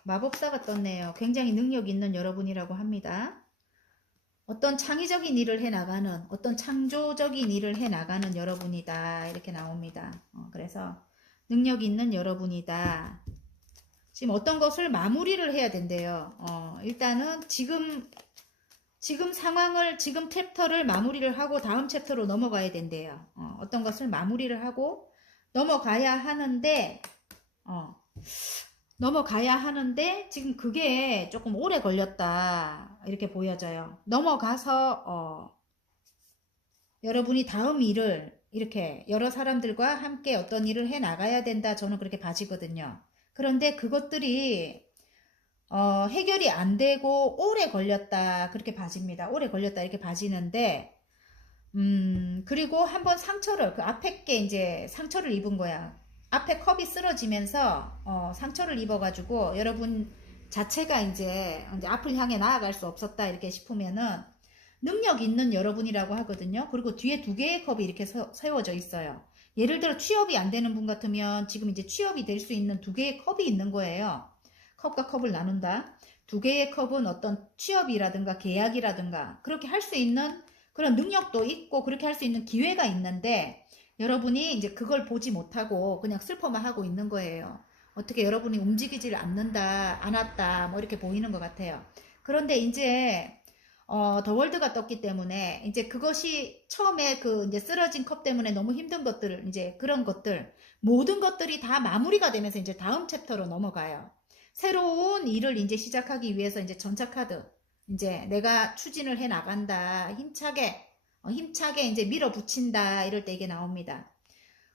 마법사가 떴네요. 굉장히 능력 있는 여러분이라고 합니다. 어떤 창의적인 일을 해나가는, 어떤 창조적인 일을 해나가는 여러분이다. 이렇게 나옵니다. 그래서 능력 있는 여러분이다. 지금 어떤 것을 마무리를 해야 된대요. 일단은 지금 상황을, 지금 챕터를 마무리를 하고 다음 챕터로 넘어가야 된대요. 어떤 것을 마무리를 하고 넘어가야 하는데, 넘어가야 하는데 지금 그게 조금 오래 걸렸다 이렇게 보여져요. 넘어가서 여러분이 다음 일을 이렇게 여러 사람들과 함께 어떤 일을 해 나가야 된다, 저는 그렇게 봐지거든요. 그런데 그것들이 해결이 안 되고 오래 걸렸다 그렇게 봐집니다. 오래 걸렸다 이렇게 봐지는데 그리고 한번 상처를, 그 앞에 게 이제 상처를 입은 거야. 앞에 컵이 쓰러지면서, 상처를 입어가지고, 여러분 자체가 이제 앞을 향해 나아갈 수 없었다, 이렇게 싶으면은, 능력 있는 여러분이라고 하거든요. 그리고 뒤에 두 개의 컵이 이렇게 세워져 있어요. 예를 들어 취업이 안 되는 분 같으면, 지금 이제 취업이 될 수 있는 두 개의 컵이 있는 거예요. 컵과 컵을 나눈다. 두 개의 컵은 어떤 취업이라든가 계약이라든가, 그렇게 할 수 있는 그런 능력도 있고 그렇게 할 수 있는 기회가 있는데 여러분이 이제 그걸 보지 못하고 그냥 슬퍼만 하고 있는 거예요. 어떻게 여러분이 움직이질 않았다 뭐 이렇게 보이는 것 같아요. 그런데 이제 더 월드가 떴기 때문에 이제 그것이 처음에 그 이제 쓰러진 컵 때문에 너무 힘든 것들, 이제 그런 것들, 모든 것들이 다 마무리가 되면서 이제 다음 챕터로 넘어가요. 새로운 일을 이제 시작하기 위해서 이제 전차 카드, 이제 내가 추진을 해 나간다, 힘차게 이제 밀어붙인다, 이럴 때 이게 나옵니다.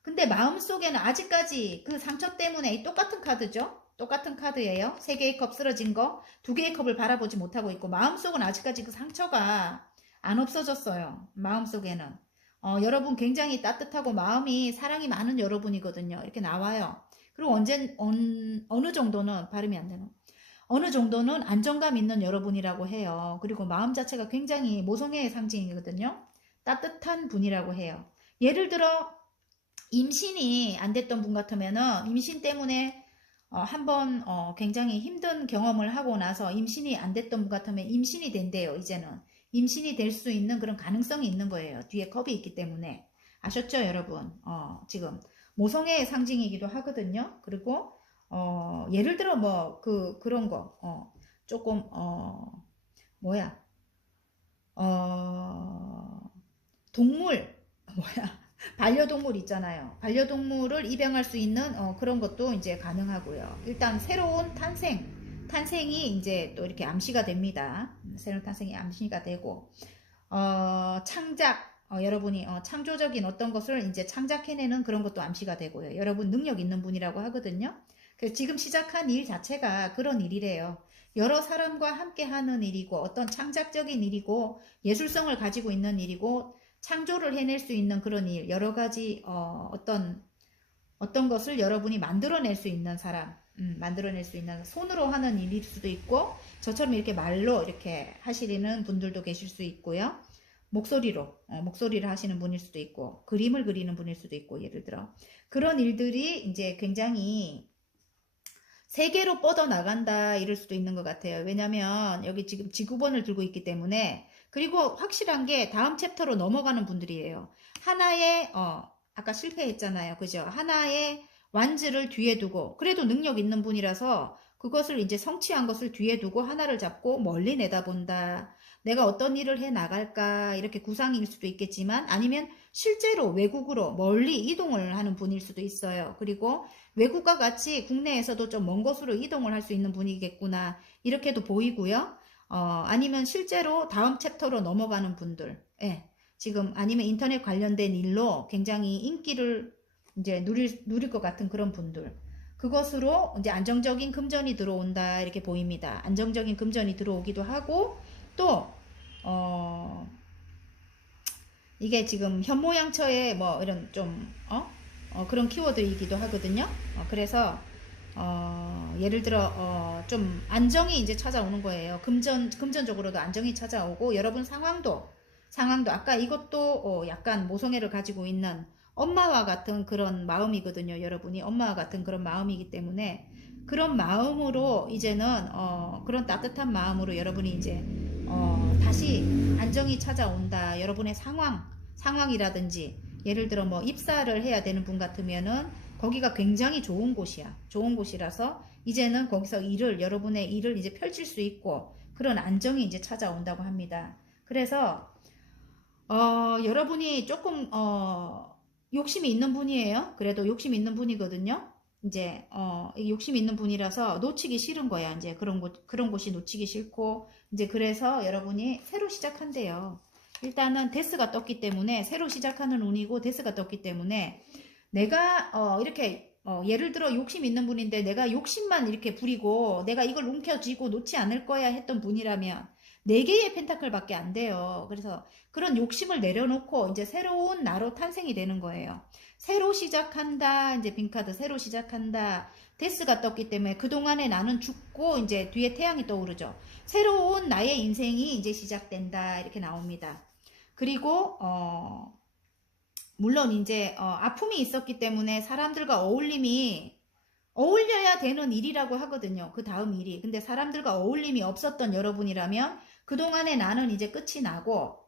근데 마음속에는 아직까지 그 상처 때문에 똑같은 카드죠? 똑같은 카드예요. 세 개의 컵 쓰러진 거, 두 개의 컵을 바라보지 못하고 있고, 마음속은 아직까지 그 상처가 안 없어졌어요. 마음속에는. 여러분 굉장히 따뜻하고 마음이 사랑이 많은 여러분이거든요. 이렇게 나와요. 그리고 어느 정도는, 발음이 안 되나? 어느 정도는 안정감 있는 여러분이라고 해요. 그리고 마음 자체가 굉장히 모성애의 상징이거든요. 따뜻한 분이라고 해요. 예를 들어 임신이 안 됐던 분 같으면은 임신 때문에 한번 굉장히 힘든 경험을 하고 나서 임신이 안 됐던 분 같으면 임신이 된대요. 이제는 임신이 될 수 있는 그런 가능성이 있는 거예요. 뒤에 컵이 있기 때문에. 아셨죠, 여러분? 지금 모성애의 상징이기도 하거든요. 그리고 예를 들어 뭐 그런 거 조금 뭐야 동물 뭐야 반려동물 있잖아요. 반려동물을 입양할 수 있는 그런 것도 이제 가능하고요. 일단 새로운 탄생이 이제 또 이렇게 암시가 됩니다. 새로운 탄생이 암시가 되고 창작, 여러분이 창조적인 어떤 것을 이제 창작해내는 그런 것도 암시가 되고요. 여러분 능력 있는 분이라고 하거든요. 그래서 지금 시작한 일 자체가 그런 일이래요. 여러 사람과 함께 하는 일이고 어떤 창작적인 일이고 예술성을 가지고 있는 일이고 창조를 해낼 수 있는 그런 일, 여러 가지 어떤 것을 여러분이 만들어낼 수 있는 사람, 만들어낼 수 있는 손으로 하는 일일 수도 있고 저처럼 이렇게 말로 이렇게 하시는 분들도 계실 수 있고요. 목소리를 하시는 분일 수도 있고 그림을 그리는 분일 수도 있고 예를 들어 그런 일들이 이제 굉장히 세계로 뻗어나간다 이럴 수도 있는 것 같아요. 왜냐면 여기 지금 지구본을 들고 있기 때문에 그리고 확실한 게 다음 챕터로 넘어가는 분들이에요. 하나의 아까 실패했잖아요. 그죠? 하나의 완즈를 뒤에 두고 그래도 능력 있는 분이라서 그것을 이제 성취한 것을 뒤에 두고 하나를 잡고 멀리 내다본다. 내가 어떤 일을 해 나갈까 이렇게 구상일 수도 있겠지만 아니면 실제로 외국으로 멀리 이동을 하는 분일 수도 있어요. 그리고 외국과 같이 국내에서도 좀 먼 곳으로 이동을 할 수 있는 분이겠구나 이렇게도 보이고요. 아니면 실제로 다음 챕터로 넘어가는 분들, 예, 지금 아니면 인터넷 관련된 일로 굉장히 인기를 이제 누릴 것 같은 그런 분들, 그것으로 이제 안정적인 금전이 들어온다 이렇게 보입니다. 안정적인 금전이 들어오기도 하고 또 이게 지금 현모양처의 뭐 이런 좀 그런 키워드이기도 하거든요. 그래서 예를 들어 좀 안정이 이제 찾아오는 거예요. 금전적으로도 안정이 찾아오고 여러분 상황도 아까 이것도 약간 모성애를 가지고 있는 엄마와 같은 그런 마음이거든요. 여러분이 엄마와 같은 그런 마음이기 때문에 그런 마음으로 이제는 그런 따뜻한 마음으로 여러분이 이제 다시 안정이 찾아온다. 여러분의 상황이라든지 예를 들어 뭐 입사를 해야 되는 분 같으면은 거기가 굉장히 좋은 곳이야. 좋은 곳이라서 이제는 거기서 여러분의 일을 이제 펼칠 수 있고 그런 안정이 이제 찾아온다고 합니다. 그래서 여러분이 조금 욕심이 있는 분이에요. 그래도 욕심 있는 분이거든요. 이제 욕심 있는 분이라서 놓치기 싫은 거야. 이제 그런 곳이 놓치기 싫고 이제 그래서 여러분이 새로 시작한대요. 일단은 데스가 떴기 때문에 새로 시작하는 운이고 데스가 떴기 때문에 내가 이렇게 예를 들어 욕심 있는 분인데 내가 욕심만 이렇게 부리고 내가 이걸 움켜쥐고 놓지 않을 거야 했던 분이라면 4개의 펜타클밖에 안 돼요. 그래서 그런 욕심을 내려놓고 이제 새로운 나로 탄생이 되는 거예요. 새로 시작한다. 이제 빈카드 새로 시작한다. 데스가 떴기 때문에 그동안에 나는 죽고 이제 뒤에 태양이 떠오르죠. 새로운 나의 인생이 이제 시작된다. 이렇게 나옵니다. 그리고 물론 이제 아픔이 있었기 때문에 사람들과 어울려야 되는 일이라고 하거든요. 그 다음 일이. 근데 사람들과 어울림이 없었던 여러분이라면 그동안에 나는 이제 끝이 나고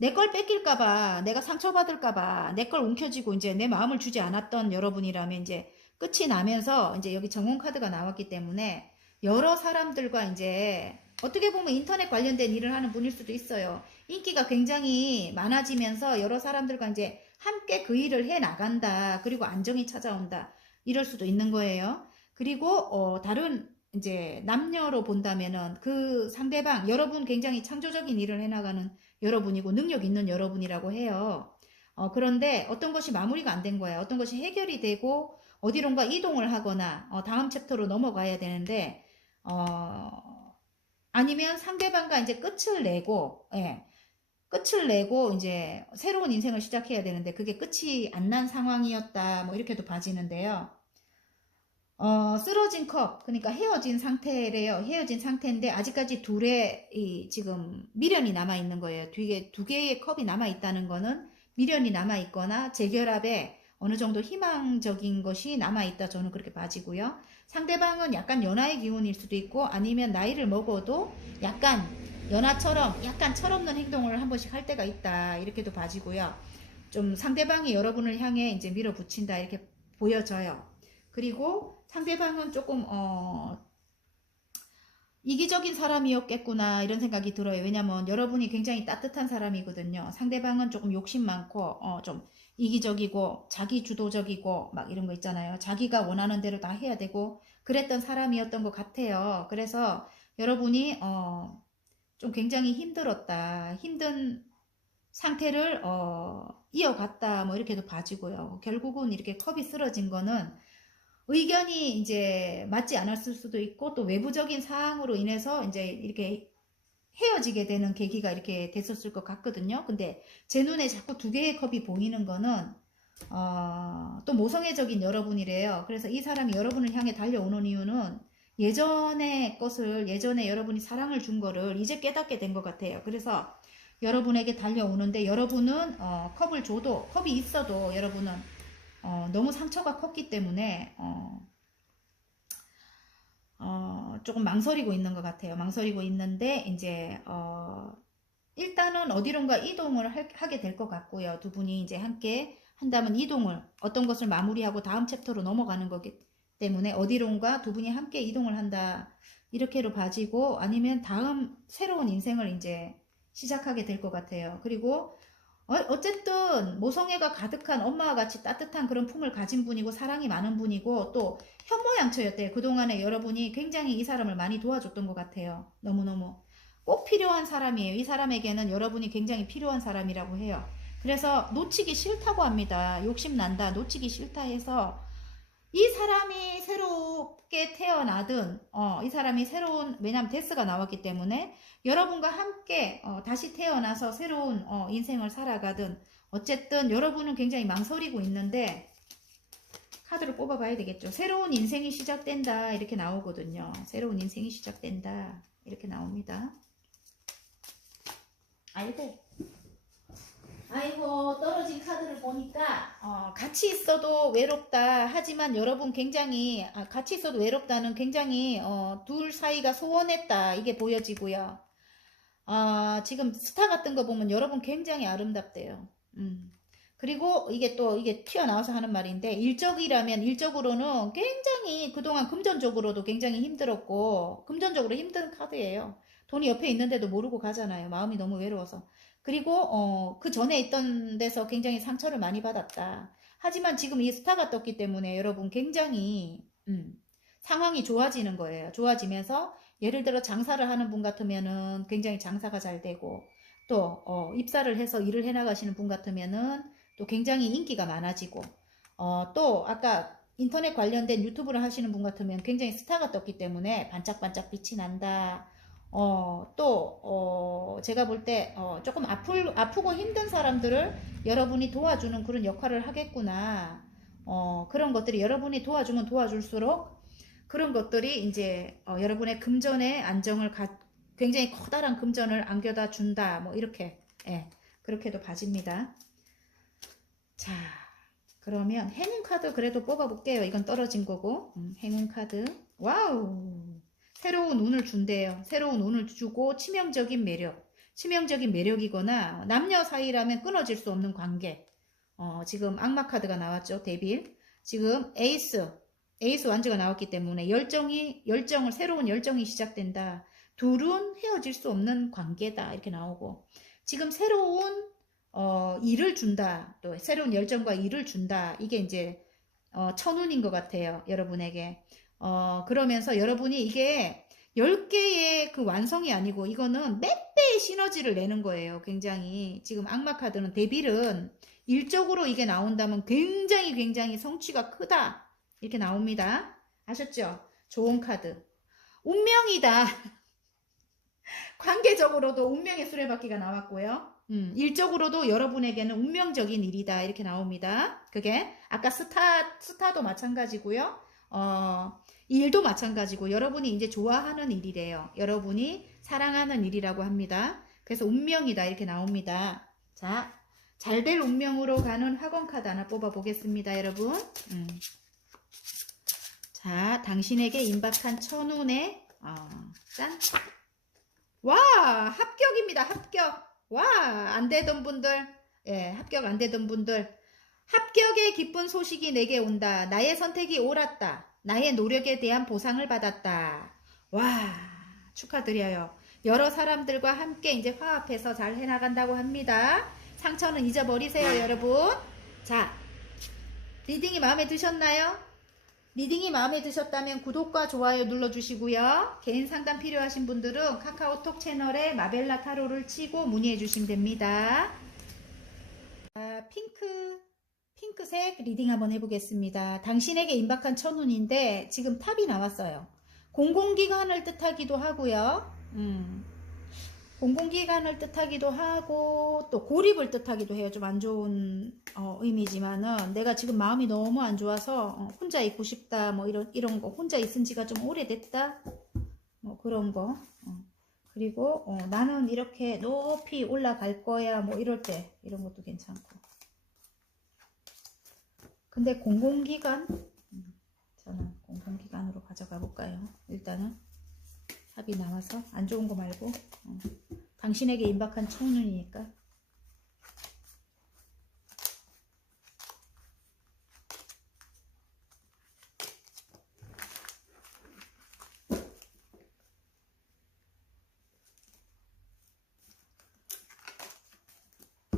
내 걸 뺏길까봐, 내가 상처받을까봐, 내 걸 움켜쥐고 이제 내 마음을 주지 않았던 여러분이라면 이제 끝이 나면서 이제 여기 정원 카드가 나왔기 때문에 여러 사람들과 이제 어떻게 보면 인터넷 관련된 일을 하는 분일 수도 있어요. 인기가 굉장히 많아지면서 여러 사람들과 이제 함께 그 일을 해 나간다. 그리고 안정이 찾아온다. 이럴 수도 있는 거예요. 그리고 다른 이제 남녀로 본다면은 그 상대방 여러분 굉장히 창조적인 일을 해나가는 여러분이고 능력 있는 여러분이라고 해요. 그런데 어떤 것이 마무리가 안 된 거야. 어떤 것이 해결이 되고 어디론가 이동을 하거나 다음 챕터로 넘어가야 되는데 아니면 상대방과 이제 끝을 내고 예, 끝을 내고 이제 새로운 인생을 시작해야 되는데 그게 끝이 안 난 상황이었다. 뭐 이렇게도 봐지는데요. 쓰러진 컵, 그러니까 헤어진 상태래요. 헤어진 상태인데 아직까지 둘의 지금 미련이 남아 있는 거예요. 뒤에 2개의 컵이 남아 있다는 거는 미련이 남아 있거나 재결합에 어느 정도 희망적인 것이 남아 있다. 저는 그렇게 봐지고요. 상대방은 약간 연하의 기운일 수도 있고 아니면 나이를 먹어도 약간 연하처럼 약간 철없는 행동을 한 번씩 할 때가 있다. 이렇게도 봐지고요. 좀 상대방이 여러분을 향해 이제 밀어붙인다. 이렇게 보여져요. 그리고 상대방은 조금 이기적인 사람이었겠구나 이런 생각이 들어요. 왜냐면 여러분이 굉장히 따뜻한 사람이거든요. 상대방은 조금 욕심 많고 좀 이기적이고 자기 주도적이고 막 이런 거 있잖아요. 자기가 원하는 대로 다 해야 되고 그랬던 사람이었던 것 같아요. 그래서 여러분이 좀 굉장히 힘들었다. 힘든 상태를 이어갔다. 뭐 이렇게도 봐지고요. 결국은 이렇게 컵이 쓰러진 거는 의견이 이제 맞지 않았을 수도 있고 또 외부적인 사항으로 인해서 이제 이렇게 헤어지게 되는 계기가 이렇게 됐었을 것 같거든요. 근데 제 눈에 자꾸 2개의 컵이 보이는 거는 또 모성애적인 여러분이래요. 그래서 이 사람이 여러분을 향해 달려오는 이유는 예전에 여러분이 사랑을 준 거를 이제 깨닫게 된 것 같아요. 그래서 여러분에게 달려오는데 여러분은 컵이 있어도 여러분은 너무 상처가 컸기 때문에 조금 망설이고 있는 것 같아요. 망설이고 있는데 이제 일단은 어디론가 이동을 하게 될 것 같고요. 두 분이 이제 함께 한다면 어떤 것을 마무리하고 다음 챕터로 넘어가는 거기 때문에 어디론가 두 분이 함께 이동을 한다. 이렇게로 봐지고 아니면 다음 새로운 인생을 이제 시작하게 될 것 같아요. 그리고 어쨌든 모성애가 가득한 엄마와 같이 따뜻한 그런 품을 가진 분이고 사랑이 많은 분이고 또 현모양처였대요. 그동안에 여러분이 굉장히 이 사람을 많이 도와줬던 것 같아요. 너무너무 꼭 필요한 사람이에요. 이 사람에게는 여러분이 굉장히 필요한 사람이라고 해요. 그래서 놓치기 싫다고 합니다. 욕심난다, 놓치기 싫다 해서 이 사람이 새롭게 태어나든 이 사람이 왜냐하면 데스가 나왔기 때문에 여러분과 함께 다시 태어나서 새로운 인생을 살아가든 어쨌든 여러분은 굉장히 망설이고 있는데 카드를 뽑아봐야 되겠죠. 새로운 인생이 시작된다 이렇게 나오거든요. 새로운 인생이 시작된다 이렇게 나옵니다. 아이고 떨어진 카드를 보니까 같이 있어도 외롭다 하지만 여러분 굉장히 같이 있어도 외롭다는 굉장히 둘 사이가 소원했다 이게 보여지고요. 지금 스타 같은 거 보면 여러분 굉장히 아름답대요. 그리고 이게 튀어나와서 하는 말인데 일적으로는 굉장히 그동안 금전적으로도 굉장히 힘들었고 금전적으로 힘든 카드예요. 돈이 옆에 있는데도 모르고 가잖아요. 마음이 너무 외로워서. 그리고 그 전에 있던 데서 굉장히 상처를 많이 받았다. 하지만 지금 이 스타가 떴기 때문에 여러분 굉장히 상황이 좋아지는 거예요. 좋아지면서 예를 들어 장사를 하는 분 같으면은 굉장히 장사가 잘 되고 또 입사를 해서 일을 해 나가시는 분 같으면은 또 굉장히 인기가 많아지고 또 아까 인터넷 관련된 유튜브를 하시는 분 같으면 굉장히 스타가 떴기 때문에 반짝반짝 빛이 난다. 제가 볼 때, 조금 아프고 힘든 사람들을 여러분이 도와주는 그런 역할을 하겠구나. 그런 것들이 여러분이 도와주면 도와줄수록 그런 것들이 이제, 여러분의 금전의 안정을 굉장히 커다란 금전을 안겨다 준다. 뭐, 이렇게, 예, 그렇게도 봐집니다. 자, 그러면 행운 카드 그래도 뽑아볼게요. 이건 떨어진 거고. 행운 카드. 와우. 새로운 운을 준대요. 새로운 운을 주고 치명적인 매력. 치명적인 매력이거나 남녀 사이라면 끊어질 수 없는 관계. 지금 악마 카드가 나왔죠. 데빌. 지금 에이스 완주가 나왔기 때문에 새로운 열정이 시작된다. 둘은 헤어질 수 없는 관계다. 이렇게 나오고. 지금 새로운 일을 준다. 또 새로운 열정과 일을 준다. 이게 이제 천운인 것 같아요. 여러분에게. 그러면서 여러분이 이게 10개의 그 완성이 아니고 이거는 몇 배의 시너지를 내는 거예요. 굉장히. 지금 악마 카드는 데빌은 일적으로 이게 나온다면 굉장히 성취가 크다. 이렇게 나옵니다. 아셨죠? 좋은 카드. 운명이다. 관계적으로도 운명의 수레바퀴가 나왔고요. 일적으로도 여러분에게는 운명적인 일이다. 이렇게 나옵니다. 그게 아까 스타도 마찬가지고요. 일도 마찬가지고 여러분이 이제 좋아하는 일이래요. 여러분이 사랑하는 일이라고 합니다. 그래서 운명이다. 이렇게 나옵니다. 자, 잘 될 운명으로 가는 학원 카드 하나 뽑아 보겠습니다. 여러분. 자, 당신에게 임박한 천운의 짠. 와, 합격입니다. 합격. 와, 안 되던 분들, 예, 합격 안 되던 분들, 합격의 기쁜 소식이 내게 온다. 나의 선택이 옳았다. 나의 노력에 대한 보상을 받았다. 와, 축하드려요. 여러 사람들과 함께 이제 화합해서 잘 해나간다고 합니다. 상처는 잊어버리세요, 여러분. 자, 리딩이 마음에 드셨나요? 리딩이 마음에 드셨다면 구독과 좋아요 눌러주시고요. 개인 상담 필요하신 분들은 카카오톡 채널에 마벨라 타로를 치고 문의해 주시면 됩니다. 핑크색 리딩 한번 해보겠습니다. 당신에게 임박한 천운인데 지금 탑이 나왔어요. 공공기관을 뜻하기도 하고요. 공공기관을 뜻하기도 하고 또 고립을 뜻하기도 해요. 좀 안 좋은 의미지만은 내가 지금 마음이 너무 안 좋아서 혼자 있고 싶다 뭐 이런 거 혼자 있은 지가 좀 오래됐다 뭐 그런 거 그리고 나는 이렇게 높이 올라갈 거야 뭐 이럴 때 이런 것도 괜찮고 근데 공공기관 저는 공공기관으로 가져가 볼까요? 일단은 합이 나와서 안 좋은 거 말고 당신에게 임박한 천운이니까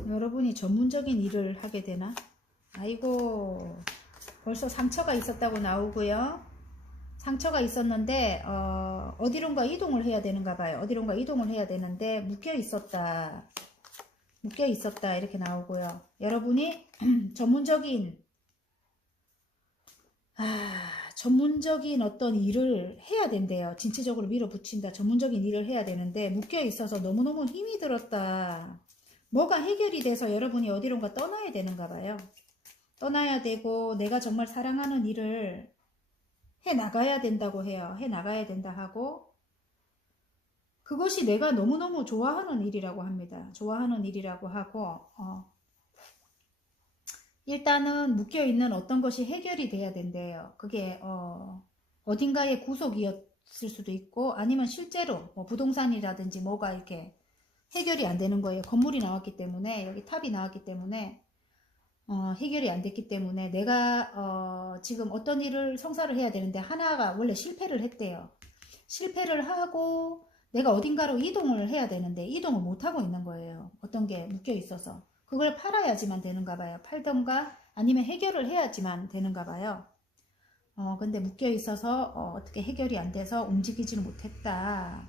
여러분이 전문적인 일을 하게 되나? 아이고 벌써 상처가 있었다고 나오고요. 상처가 있었는데 어디론가 이동을 해야 되는가 봐요. 어디론가 이동을 해야 되는데 묶여 있었다 이렇게 나오고요. 여러분이 전문적인 어떤 일을 해야 된대요. 진취적으로 밀어붙인다. 전문적인 일을 해야 되는데 묶여 있어서 너무너무 힘이 들었다. 뭐가 해결이 돼서 여러분이 어디론가 떠나야 되는가 봐요. 떠나야 되고 내가 정말 사랑하는 일을 해 나가야 된다고 해요. 해 나가야 된다 하고 그것이 내가 너무너무 좋아하는 일이라고 합니다. 좋아하는 일이라고 하고 일단은 묶여있는 어떤 것이 해결이 돼야 된대요. 그게 어딘가의 구속이었을 수도 있고 아니면 실제로 뭐 부동산이라든지 뭐가 이렇게 해결이 안 되는 거예요. 건물이 나왔기 때문에 여기 탑이 나왔기 때문에 해결이 안 됐기 때문에 내가 지금 어떤 일을 성사를 해야 되는데 하나가 원래 실패를 했대요. 실패를 하고 내가 어딘가로 이동을 해야 되는데 이동을 못하고 있는 거예요. 어떤 게 묶여 있어서. 그걸 팔아야지만 되는가 봐요. 팔던가 아니면 해결을 해야지만 되는가 봐요. 근데 묶여 있어서 어떻게 해결이 안 돼서 움직이지를 못했다.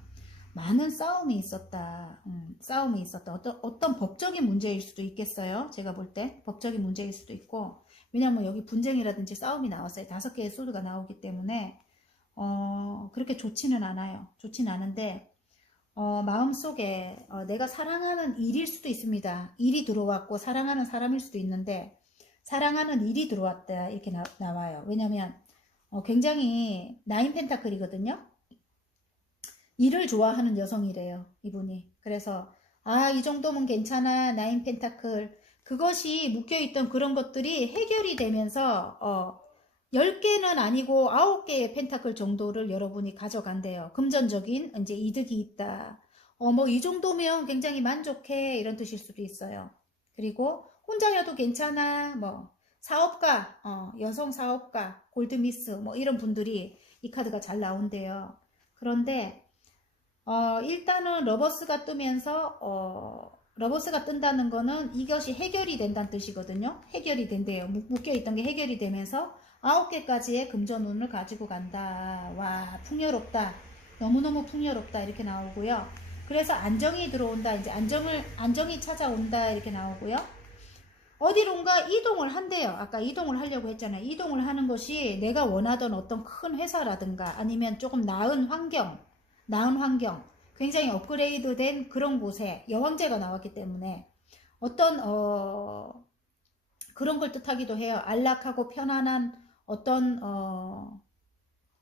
많은 싸움이 있었다. 싸움이 있었다. 어떤 법적인 문제일 수도 있겠어요. 제가 볼 때 법적인 문제일 수도 있고, 왜냐면 여기 분쟁이라든지 싸움이 나왔어요. 5개의 소드가 나오기 때문에 그렇게 좋지는 않아요. 좋지는 않은데 마음속에 내가 사랑하는 일일 수도 있습니다. 일이 들어왔고 사랑하는 사람일 수도 있는데, 사랑하는 일이 들어왔다 이렇게 나와요. 왜냐면 굉장히 나인 펜타클이거든요. 일을 좋아하는 여성이래요, 이분이. 그래서 이 정도면 괜찮아, 나인 펜타클. 그것이 묶여있던 그런 것들이 해결이 되면서 10개는 아니고 9개의 펜타클 정도를 여러분이 가져간대요. 금전적인 이제 이득이 있다. 뭐 이 정도면 굉장히 만족해, 이런 뜻일 수도 있어요. 그리고 혼자여도 괜찮아, 뭐 사업가, 여성 사업가, 골드미스 뭐 이런 분들이 이 카드가 잘 나온대요. 그런데 일단은 러버스가 뜨면서 러버스가 뜬다는 거는 이것이 해결이 된다는 뜻이거든요. 해결이 된대요. 묶여있던 게 해결이 되면서 9개까지의 금전운을 가지고 간다. 와, 풍요롭다. 너무너무 풍요롭다. 이렇게 나오고요. 그래서 안정이 들어온다. 이제 안정이 찾아온다. 이렇게 나오고요. 어디론가 이동을 한대요. 아까 이동을 하려고 했잖아요. 이동을 하는 것이 내가 원하던 어떤 큰 회사라든가 아니면 조금 나은 환경, 굉장히 업그레이드 된 그런 곳에, 여왕제가 나왔기 때문에 어떤 그런 걸 뜻하기도 해요. 안락하고 편안한 어떤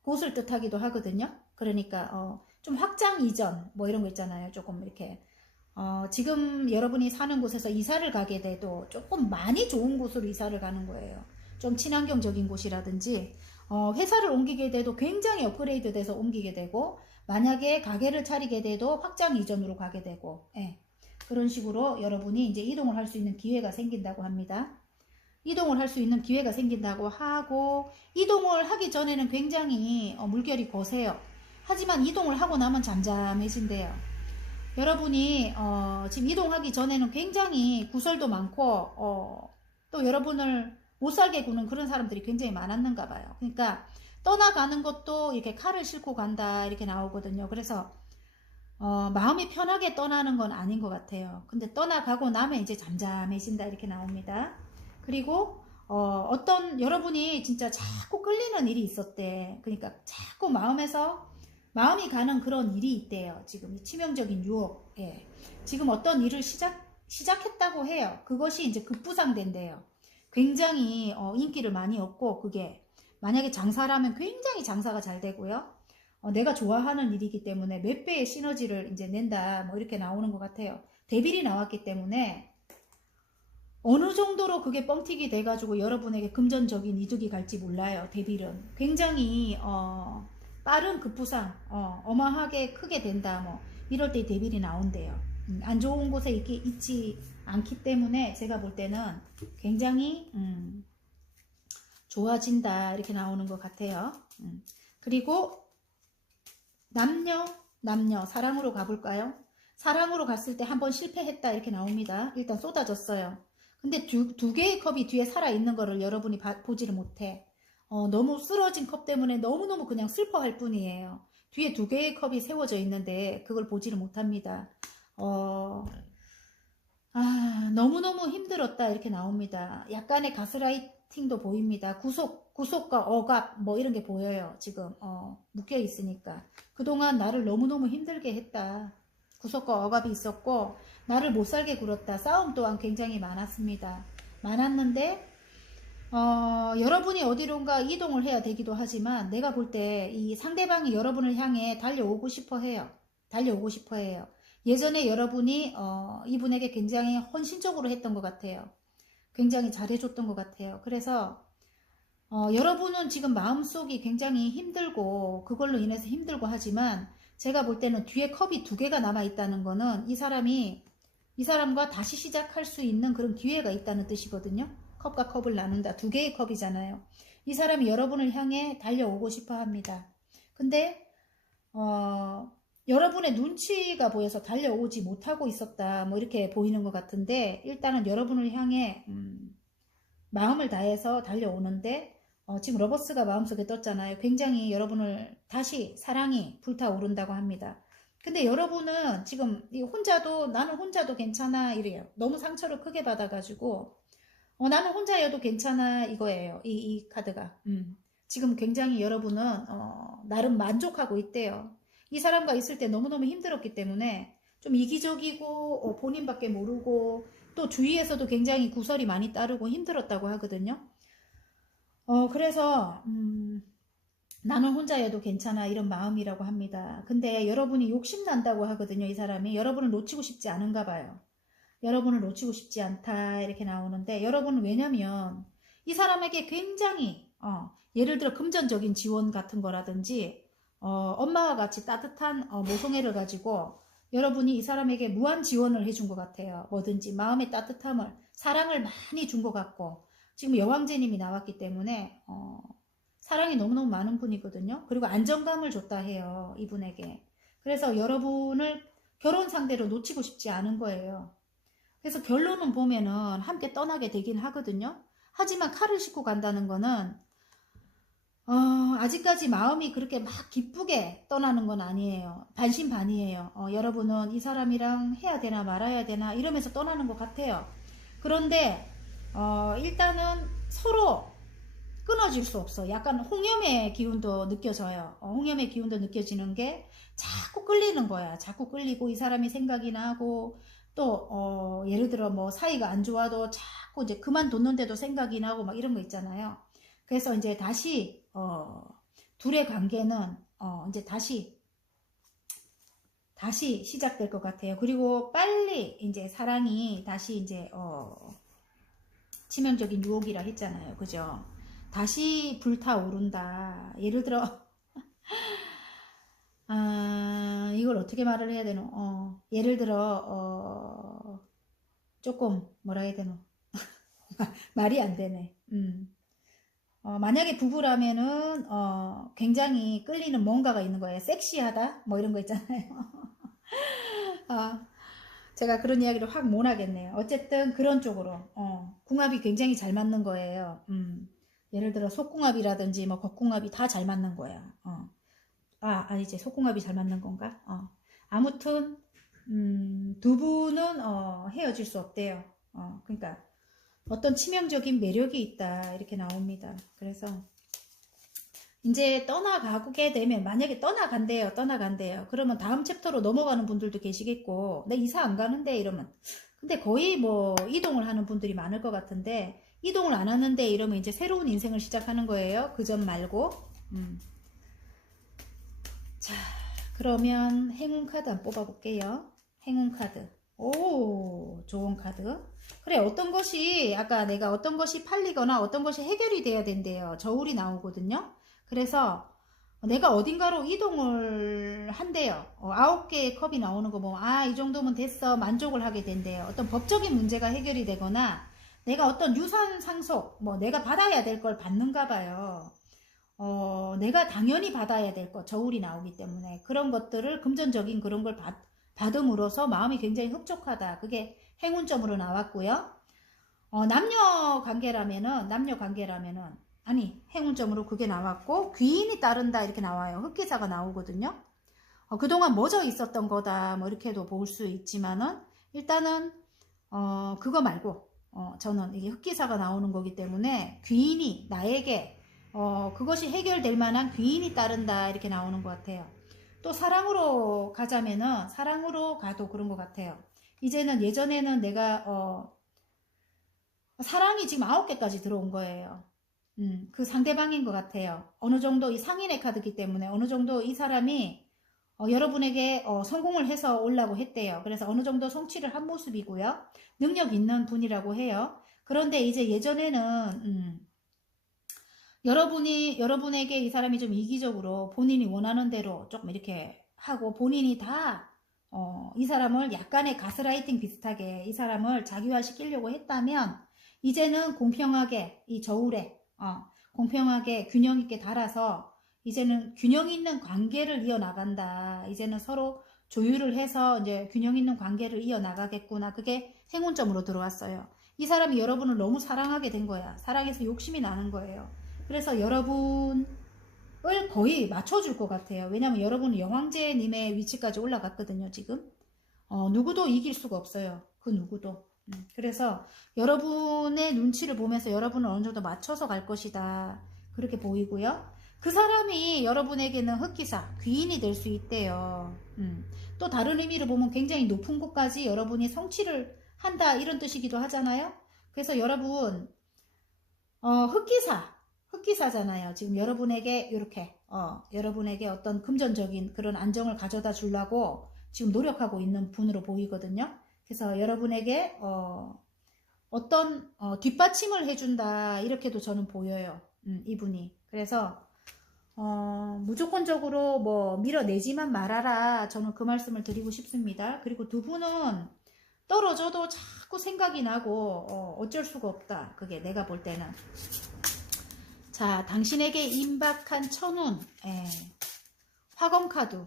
곳을 뜻하기도 하거든요. 그러니까 좀 확장 이전 뭐 이런 거 있잖아요. 조금 이렇게 지금 여러분이 사는 곳에서 이사를 가게 돼도 조금 많이 좋은 곳으로 이사를 가는 거예요. 좀 친환경적인 곳이라든지 회사를 옮기게 돼도 굉장히 업그레이드 돼서 옮기게 되고, 만약에 가게를 차리게 돼도 확장 이전으로 가게 되고, 그런 식으로 여러분이 이제 이동을 할 수 있는 기회가 생긴다고 합니다. 이동을 할 수 있는 기회가 생긴다고 하고, 이동을 하기 전에는 굉장히 물결이 거세요. 하지만 이동을 하고 나면 잠잠해진대요. 여러분이 지금 이동하기 전에는 굉장히 구설도 많고 또 여러분을 못 살게 구는 그런 사람들이 굉장히 많았는가 봐요. 그러니까 떠나가는 것도 이렇게 칼을 싣고 간다 이렇게 나오거든요. 그래서 마음이 편하게 떠나는 건 아닌 것 같아요. 근데 떠나가고 나면 이제 잠잠해진다 이렇게 나옵니다. 그리고 어떤 여러분이 진짜 자꾸 끌리는 일이 있었대. 그러니까 자꾸 마음이 가는 그런 일이 있대요. 지금 이 치명적인 유혹. 지금 어떤 일을 시작했다고 해요. 그것이 이제 급부상된대요. 굉장히 인기를 많이 얻고, 그게 만약에 장사라면 굉장히 장사가 잘 되고요. 내가 좋아하는 일이기 때문에 몇 배의 시너지를 이제 낸다. 뭐 이렇게 나오는 것 같아요. 데빌이 나왔기 때문에 어느 정도로 그게 뻥튀기 돼가지고 여러분에게 금전적인 이득이 갈지 몰라요. 데빌은 굉장히 빠른 급부상, 어마하게 크게 된다. 뭐 이럴 때 데빌이 나온대요. 안 좋은 곳에 있지 않기 때문에 제가 볼 때는 굉장히 좋아진다 이렇게 나오는 것 같아요. 그리고 남녀 사랑으로 가볼까요? 사랑으로 갔을 때 한번 실패했다 이렇게 나옵니다. 일단 쏟아졌어요. 근데 두 개의 컵이 뒤에 살아있는 거를 여러분이 보지를 못해. 너무 쓰러진 컵 때문에 너무너무 그냥 슬퍼할 뿐이에요. 뒤에 2개의 컵이 세워져 있는데 그걸 보지를 못합니다. 너무너무 힘들었다 이렇게 나옵니다. 약간의 가스라이팅도 보입니다. 구속과 억압 뭐 이런 게 보여요. 지금 묶여 있으니까 그동안 나를 너무너무 힘들게 했다. 구속과 억압이 있었고 나를 못 살게 굴었다. 싸움 또한 굉장히 많았습니다. 많았는데 여러분이 어디론가 이동을 해야 되기도 하지만 내가 볼 때 이 상대방이 여러분을 향해 달려오고 싶어 해요. 예전에 여러분이 이분에게 굉장히 헌신적으로 했던 것 같아요. 굉장히 잘해줬던 것 같아요. 그래서 여러분은 지금 마음속이 굉장히 힘들고 그걸로 인해서 힘들고 하지만 제가 볼 때는 뒤에 컵이 2개가 남아있다는 거는 이 사람과 다시 시작할 수 있는 그런 기회가 있다는 뜻이거든요. 컵과 컵을 나눈다. 2개의 컵이잖아요. 이 사람이 여러분을 향해 달려오고 싶어 합니다. 근데 여러분의 눈치가 보여서 달려오지 못하고 있었다. 뭐 이렇게 보이는 것 같은데 일단은 여러분을 향해 마음을 다해서 달려오는데 지금 러버스가 마음속에 떴잖아요. 굉장히 여러분을 다시 사랑이 불타오른다고 합니다. 근데 여러분은 지금 혼자도 나는 혼자도 괜찮아 이래요. 너무 상처를 크게 받아가지고 나는 혼자여도 괜찮아 이거예요. 이 카드가. 지금 굉장히 여러분은 나름 만족하고 있대요. 이 사람과 있을 때 너무너무 힘들었기 때문에 좀 이기적이고 본인밖에 모르고 또 주위에서도 굉장히 구설이 많이 따르고 힘들었다고 하거든요. 그래서 나는 혼자여도 괜찮아 이런 마음이라고 합니다. 근데 여러분이 욕심난다고 하거든요. 이 사람이 여러분을 놓치고 싶지 않은가 봐요. 여러분을 놓치고 싶지 않다 이렇게 나오는데 여러분은 왜냐면 이 사람에게 굉장히 예를 들어 금전적인 지원 같은 거라든지 엄마와 같이 따뜻한 모성애를 가지고 여러분이 이 사람에게 무한 지원을 해준 것 같아요. 뭐든지 마음의 따뜻함을 사랑을 많이 준 것 같고 지금 여왕제님이 나왔기 때문에 사랑이 너무너무 많은 분이거든요. 그리고 안정감을 줬다 해요. 이분에게. 그래서 여러분을 결혼 상대로 놓치고 싶지 않은 거예요. 그래서 결론은 보면은 함께 떠나게 되긴 하거든요. 하지만 칼을 싣고 간다는 거는 아직까지 마음이 그렇게 막 기쁘게 떠나는 건 아니에요. 반신반의예요. 여러분은 이 사람이랑 해야 되나 말아야 되나 이러면서 떠나는 것 같아요. 그런데 일단은 서로 끊어질 수 없어. 약간 홍염의 기운도 느껴져요. 홍염의 기운도 느껴지는 게 자꾸 끌리는 거야. 자꾸 끌리고 이 사람이 생각이 나고 또 예를 들어 뭐 사이가 안 좋아도 자꾸 이제 그만뒀는데도 생각이 나고 막 이런 거 있잖아요. 그래서 이제 다시 둘의 관계는 이제 다시 시작될 것 같아요. 그리고 빨리 이제 사랑이 다시 이제 치명적인 유혹이라 했잖아요. 그죠? 다시 불타오른다. 예를 들어 이걸 어떻게 말을 해야 되노? 예를 들어 조금 뭐라 해야 되노? 말이 안 되네. 만약에 부부라면은 굉장히 끌리는 뭔가가 있는 거예요. 섹시하다 뭐 이런 거 있잖아요. 제가 그런 이야기를 확 못 하겠네요. 어쨌든 그런 쪽으로 궁합이 굉장히 잘 맞는 거예요. 예를 들어 속궁합이라든지 뭐 겉궁합이 다 잘 맞는 거야. 이제 속궁합이 잘 맞는 건가? 아무튼 두 분은 헤어질 수 없대요. 그러니까 어떤 치명적인 매력이 있다 이렇게 나옵니다. 그래서 이제 떠나가게 되면 만약에 떠나간대요. 그러면 다음 챕터로 넘어가는 분들도 계시겠고 내 이사 안 가는데 이러면 근데 거의 뭐 이동을 하는 분들이 많을 것 같은데 이동을 안 하는데 이러면 이제 새로운 인생을 시작하는 거예요. 그 점 말고 자 그러면 행운 카드 한번 뽑아볼게요. 행운 카드 오 좋은 카드 그래 어떤 것이 아까 내가 어떤 것이 팔리거나 어떤 것이 해결이 돼야 된대요. 저울이 나오거든요. 그래서 내가 어딘가로 이동을 한대요. 9개의 컵이 나오는 거 보면 이 정도면 됐어 만족을 하게 된대요. 어떤 법적인 문제가 해결이 되거나 내가 어떤 유산 상속 뭐 내가 받아야 될 걸 받는가 봐요. 내가 당연히 받아야 될 것 저울이 나오기 때문에 그런 것들을 금전적인 그런 걸 받음으로써 마음이 굉장히 흡족하다. 그게 행운점으로 나왔고요. 남녀 관계라면은 아니 행운점으로 그게 나왔고 귀인이 따른다 이렇게 나와요. 흑기사가 나오거든요. 그동안 멎어 있었던 거다 뭐 이렇게도 볼 수 있지만은 일단은 그거 말고 저는 이게 흑기사가 나오는 거기 때문에 귀인이 나에게 그것이 해결될 만한 귀인이 따른다 이렇게 나오는 것 같아요. 또 사랑으로 가자면은 사랑으로 가도 그런 것 같아요. 이제는 예전에는 내가 사랑이 지금 9개까지 들어온 거예요. 그 상대방인 것 같아요. 어느 정도 이 상인의 카드이기 때문에 어느 정도 이 사람이 여러분에게 성공을 해서 오려고 했대요. 그래서 어느 정도 성취를 한 모습이고요. 능력 있는 분이라고 해요. 그런데 이제 예전에는 여러분에게 이 사람이 좀 이기적으로 본인이 원하는 대로 조금 이렇게 하고 본인이 다 이 사람을 약간의 가스라이팅 비슷하게 이 사람을 자기화 시키려고 했다면 이제는 공평하게 이 저울에 공평하게 균형 있게 달아서 이제는 균형 있는 관계를 이어나간다. 이제는 서로 조율을 해서 이제 균형 있는 관계를 이어나가겠구나. 그게 행운점으로 들어왔어요. 이 사람이 여러분을 너무 사랑하게 된 거야. 사랑해서 욕심이 나는 거예요. 그래서 여러분을 거의 맞춰줄 것 같아요. 왜냐면 여러분은 여왕제님의 위치까지 올라갔거든요, 지금. 누구도 이길 수가 없어요. 그 누구도. 그래서 여러분의 눈치를 보면서 여러분을 어느 정도 맞춰서 갈 것이다. 그렇게 보이고요. 그 사람이 여러분에게는 흑기사, 귀인이 될 수 있대요. 또 다른 의미로 보면 굉장히 높은 곳까지 여러분이 성취를 한다 이런 뜻이기도 하잖아요. 그래서 여러분 흑기사잖아요. 지금 여러분에게 이렇게 여러분에게 어떤 금전적인 그런 안정을 가져다 주려고 지금 노력하고 있는 분으로 보이거든요. 그래서 여러분에게 어떤 뒷받침을 해준다 이렇게도 저는 보여요. 이분이. 그래서 무조건적으로 뭐 밀어내지만 말아라. 저는 그 말씀을 드리고 싶습니다. 그리고 두 분은 떨어져도 자꾸 생각이 나고 어쩔 수가 없다. 그게 내가 볼 때는. 자, 당신에게 임박한 천운. 화검카드.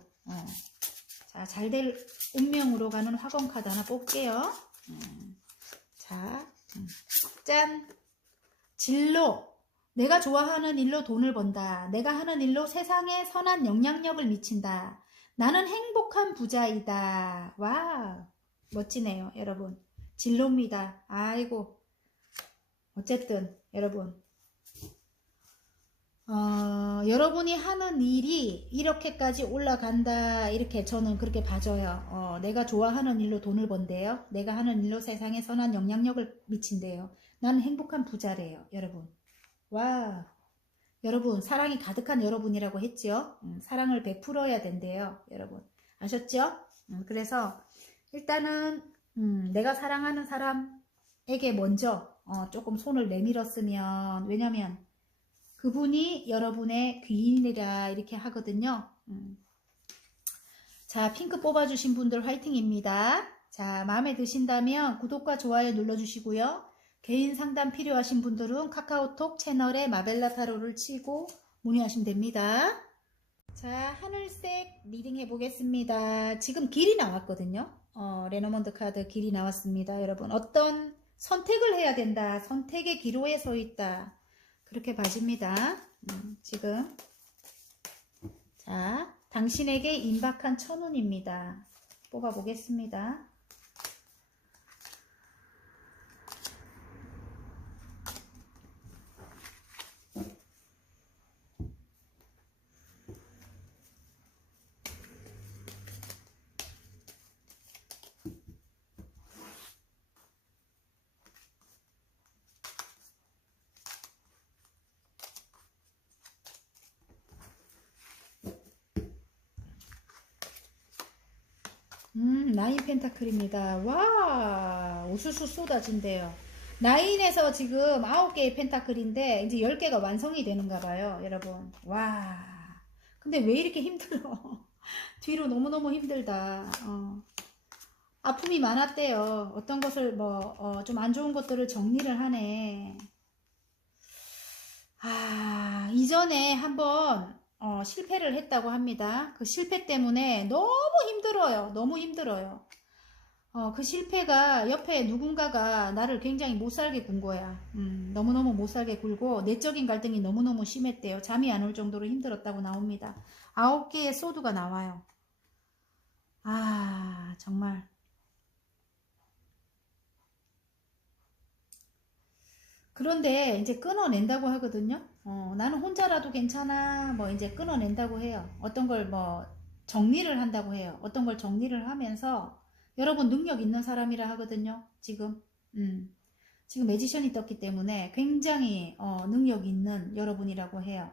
자, 잘될 운명으로 가는 화검카드 하나 뽑게요. 자, 짠. 진로. 내가 좋아하는 일로 돈을 번다. 내가 하는 일로 세상에 선한 영향력을 미친다. 나는 행복한 부자이다. 와, 멋지네요, 여러분. 진로입니다. 아이고. 어쨌든 여러분, 여러분이 하는 일이 이렇게까지 올라간다. 이렇게 저는 그렇게 봐줘요. 내가 좋아하는 일로 돈을 번대요. 내가 하는 일로 세상에 선한 영향력을 미친대요. 나는 행복한 부자래요, 여러분. 와, 여러분 사랑이 가득한 여러분이라고 했죠. 사랑을 베풀어야 된대요, 여러분. 아셨죠? 그래서 일단은 내가 사랑하는 사람에게 먼저 조금 손을 내밀었으면, 왜냐면 그분이 여러분의 귀인이라 이렇게 하거든요. 자, 핑크 뽑아주신 분들 화이팅입니다. 자, 마음에 드신다면 구독과 좋아요 눌러주시고요. 개인 상담 필요하신 분들은 카카오톡 채널에 마벨라 타로를 치고 문의하시면 됩니다. 자, 하늘색 리딩 해보겠습니다. 지금 길이 나왔거든요. 레노먼드 카드 길이 나왔습니다. 여러분, 어떤 선택을 해야 된다. 선택의 기로에 서 있다. 그렇게 봐집니다. 지금. 자, 당신에게 임박한 천운입니다. 뽑아보겠습니다. 나인 펜타클입니다. 와, 우수수 쏟아진대요. 나인에서 지금 9개의 펜타클인데 이제 10개가 완성이 되는가 봐요, 여러분. 와, 근데 왜 이렇게 힘들어? 뒤로 너무너무 힘들다. 아픔이 많았대요. 어떤 것을 좀 안 좋은 것들을 정리를 하네. 이전에 한번 실패를 했다고 합니다. 그 실패 때문에 너무 힘들어요. 너무 힘들어요. 그 실패가 옆에 누군가가 나를 굉장히 못살게 군 거야. 너무너무 못살게 굴고 내적인 갈등이 너무너무 심했대요. 잠이 안 올 정도로 힘들었다고 나옵니다. 9개의 소드가 나와요. 정말. 그런데 이제 끊어낸다고 하거든요. 나는 혼자라도 괜찮아. 이제 끊어낸다고 해요. 어떤 걸 정리를 한다고 해요. 어떤 걸 정리를 하면서 여러분 능력 있는 사람이라 하거든요. 지금. 지금 매지션이 떴기 때문에 굉장히 능력 있는 여러분이라고 해요.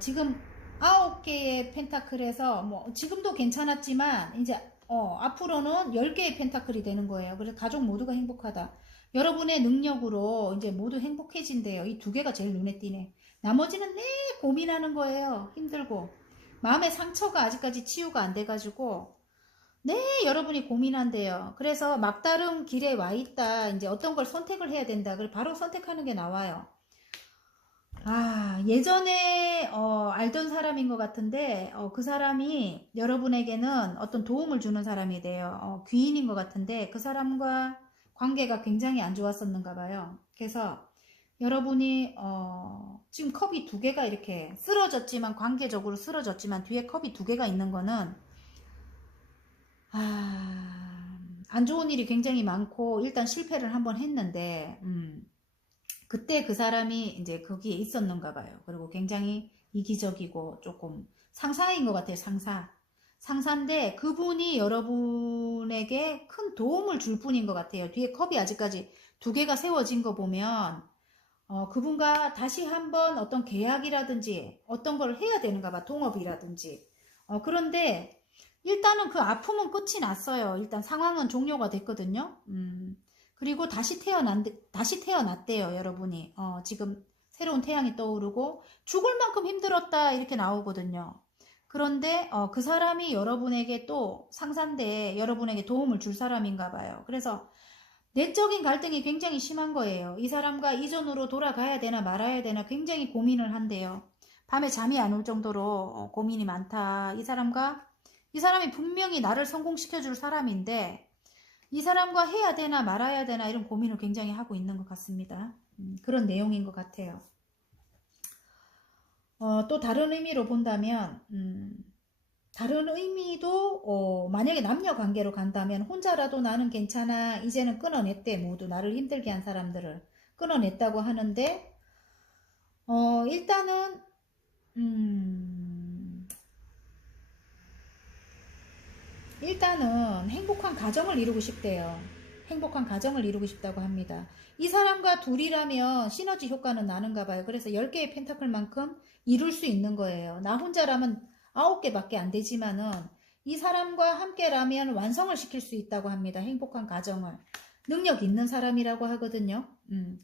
지금 9개의 펜타클에서 지금도 괜찮았지만 이제 앞으로는 10개의 펜타클이 되는 거예요. 그래서 가족 모두가 행복하다. 여러분의 능력으로 이제 모두 행복해진대요. 이 2개가 제일 눈에 띄네. 나머지는 고민하는 거예요. 힘들고. 마음의 상처가 아직까지 치유가 안 돼가지고 여러분이 고민한대요. 그래서 막다른 길에 와 있다. 이제 어떤 걸 선택을 해야 된다. 그리고 바로 선택하는 게 나와요. 예전에 알던 사람인 것 같은데 그 사람이 여러분에게는 어떤 도움을 주는 사람이 돼요. 귀인인 것 같은데 그 사람과 관계가 굉장히 안 좋았었는가 봐요. 그래서 여러분이 지금 컵이 두 개가 이렇게 쓰러졌지만, 관계적으로 쓰러졌지만 뒤에 컵이 두 개가 있는 거는 안 좋은 일이 굉장히 많고 일단 실패를 한번 했는데 그때 그 사람이 이제 거기에 있었는가 봐요. 그리고 굉장히 이기적이고 조금 상사인 것 같아요. 상사인데 그분이 여러분에게 큰 도움을 줄 뿐인 것 같아요. 뒤에 컵이 아직까지 두 개가 세워진 거 보면 그분과 다시 한번 어떤 계약이라든지 어떤 걸 해야 되는가 봐. 동업이라든지. 그런데 일단은 그 아픔은 끝이 났어요. 일단 상황은 종료가 됐거든요. 그리고 다시 태어났대요, 여러분이. 지금 새로운 태양이 떠오르고 죽을 만큼 힘들었다 이렇게 나오거든요. 그런데 그 사람이 여러분에게 또 상사인데 여러분에게 도움을 줄 사람인가 봐요. 그래서 내적인 갈등이 굉장히 심한 거예요. 이 사람과 이전으로 돌아가야 되나 말아야 되나 굉장히 고민을 한대요. 밤에 잠이 안 올 정도로 고민이 많다. 이 사람이 분명히 나를 성공시켜 줄 사람인데 이 사람과 해야 되나 말아야 되나 이런 고민을 굉장히 하고 있는 것 같습니다. 그런 내용인 것 같아요. 또 다른 의미로 본다면 다른 의미도 만약에 남녀 관계로 간다면 혼자라도 나는 괜찮아 이제는 끊어냈대. 모두 나를 힘들게 한 사람들을 끊어냈다고 하는데 일단은 행복한 가정을 이루고 싶대요. 행복한 가정을 이루고 싶다고 합니다. 이 사람과 둘이라면 시너지 효과는 나는가 봐요. 그래서 10개의 펜타클만큼 이룰 수 있는 거예요. 나 혼자라면 9개밖에 안 되지만은 이 사람과 함께라면 완성을 시킬 수 있다고 합니다. 행복한 가정을. 능력 있는 사람이라고 하거든요.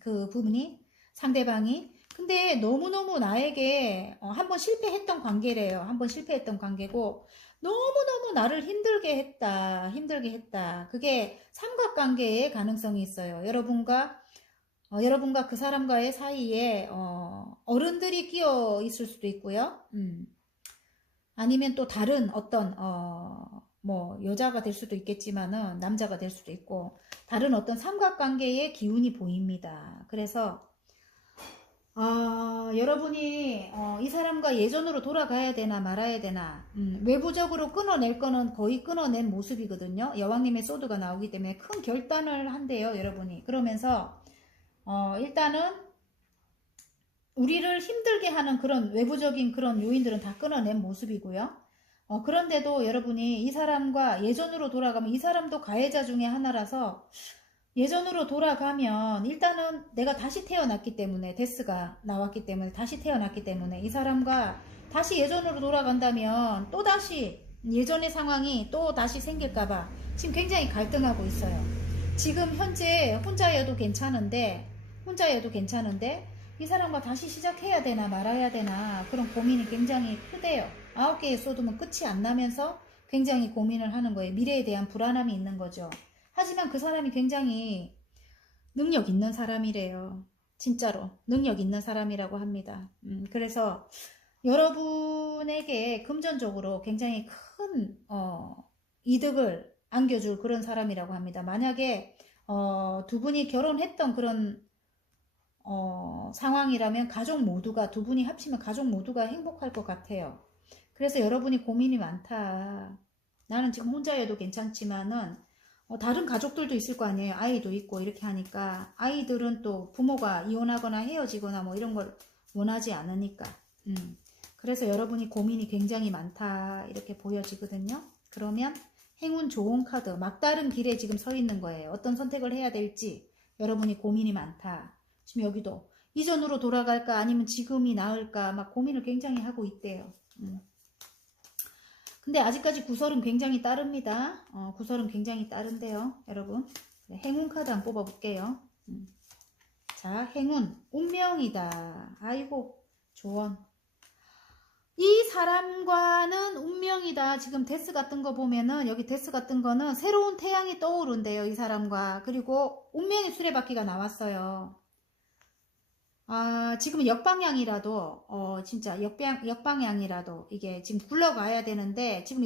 그 부분이, 상대방이. 근데 너무너무 나에게 한번 실패했던 관계래요. 한번 실패했던 관계고 너무너무 나를 힘들게 했다. 그게 삼각관계의 가능성이 있어요. 여러분과 그 사람과의 사이에 어른들이 끼어 있을 수도 있고요. 아니면 또 다른 어떤 뭐 여자가 될 수도 있겠지만은 남자가 될 수도 있고 다른 어떤 삼각관계의 기운이 보입니다. 그래서 여러분이 이 사람과 예전으로 돌아가야 되나 말아야 되나 외부적으로 끊어낼 거는 거의 끊어낸 모습이거든요. 여왕님의 소드가 나오기 때문에 큰 결단을 한대요. 여러분이. 그러면서 일단은 우리를 힘들게 하는 그런 외부적인 그런 요인들은 다 끊어낸 모습이고요. 그런데도 여러분이 이 사람과 예전으로 돌아가면 이 사람도 가해자 중에 하나라서 예전으로 돌아가면 일단은 내가 다시 태어났기 때문에 데스가 나왔기 때문에 다시 태어났기 때문에 이 사람과 다시 예전으로 돌아간다면 또다시 예전의 상황이 또 다시 생길까봐 지금 굉장히 갈등하고 있어요. 지금 현재 혼자여도 괜찮은데 이 사람과 다시 시작해야 되나 말아야 되나 그런 고민이 굉장히 크대요. 9개의 쏟으면 끝이 안 나면서 굉장히 고민을 하는 거예요. 미래에 대한 불안함이 있는 거죠. 하지만 그 사람이 굉장히 능력 있는 사람이래요. 진짜로 능력 있는 사람이라고 합니다. 그래서 여러분에게 금전적으로 굉장히 큰 이득을 안겨줄 그런 사람이라고 합니다. 만약에 두 분이 결혼했던 그런 상황이라면 두 분이 합치면 가족 모두가 행복할 것 같아요. 그래서 여러분이 고민이 많다. 나는 지금 혼자여도 괜찮지만은 다른 가족들도 있을 거 아니에요. 아이도 있고 이렇게 하니까 아이들은 또 부모가 이혼하거나 헤어지거나 뭐 이런 걸 원하지 않으니까 그래서 여러분이 고민이 굉장히 많다 이렇게 보여지거든요. 그러면 행운 좋은 카드 막다른 길에 지금 서 있는 거예요. 어떤 선택을 해야 될지 여러분이 고민이 많다. 지금 여기도 이전으로 돌아갈까 아니면 지금이 나을까 막 고민을 굉장히 하고 있대요. 근데 아직까지 구설은 굉장히 따릅니다. 구설은 굉장히 따른데요, 여러분. 행운 카드 한번 뽑아볼게요. 자, 행운, 운명이다. 아이고, 조언. 이 사람과는 운명이다. 지금 데스 같은 거 보면은 여기 데스 같은 거는 새로운 태양이 떠오른대요, 이 사람과. 그리고 운명의 수레바퀴가 나왔어요. 지금 역방향이라도, 진짜 역방향이라도 이게 지금 굴러가야 되는데, 지금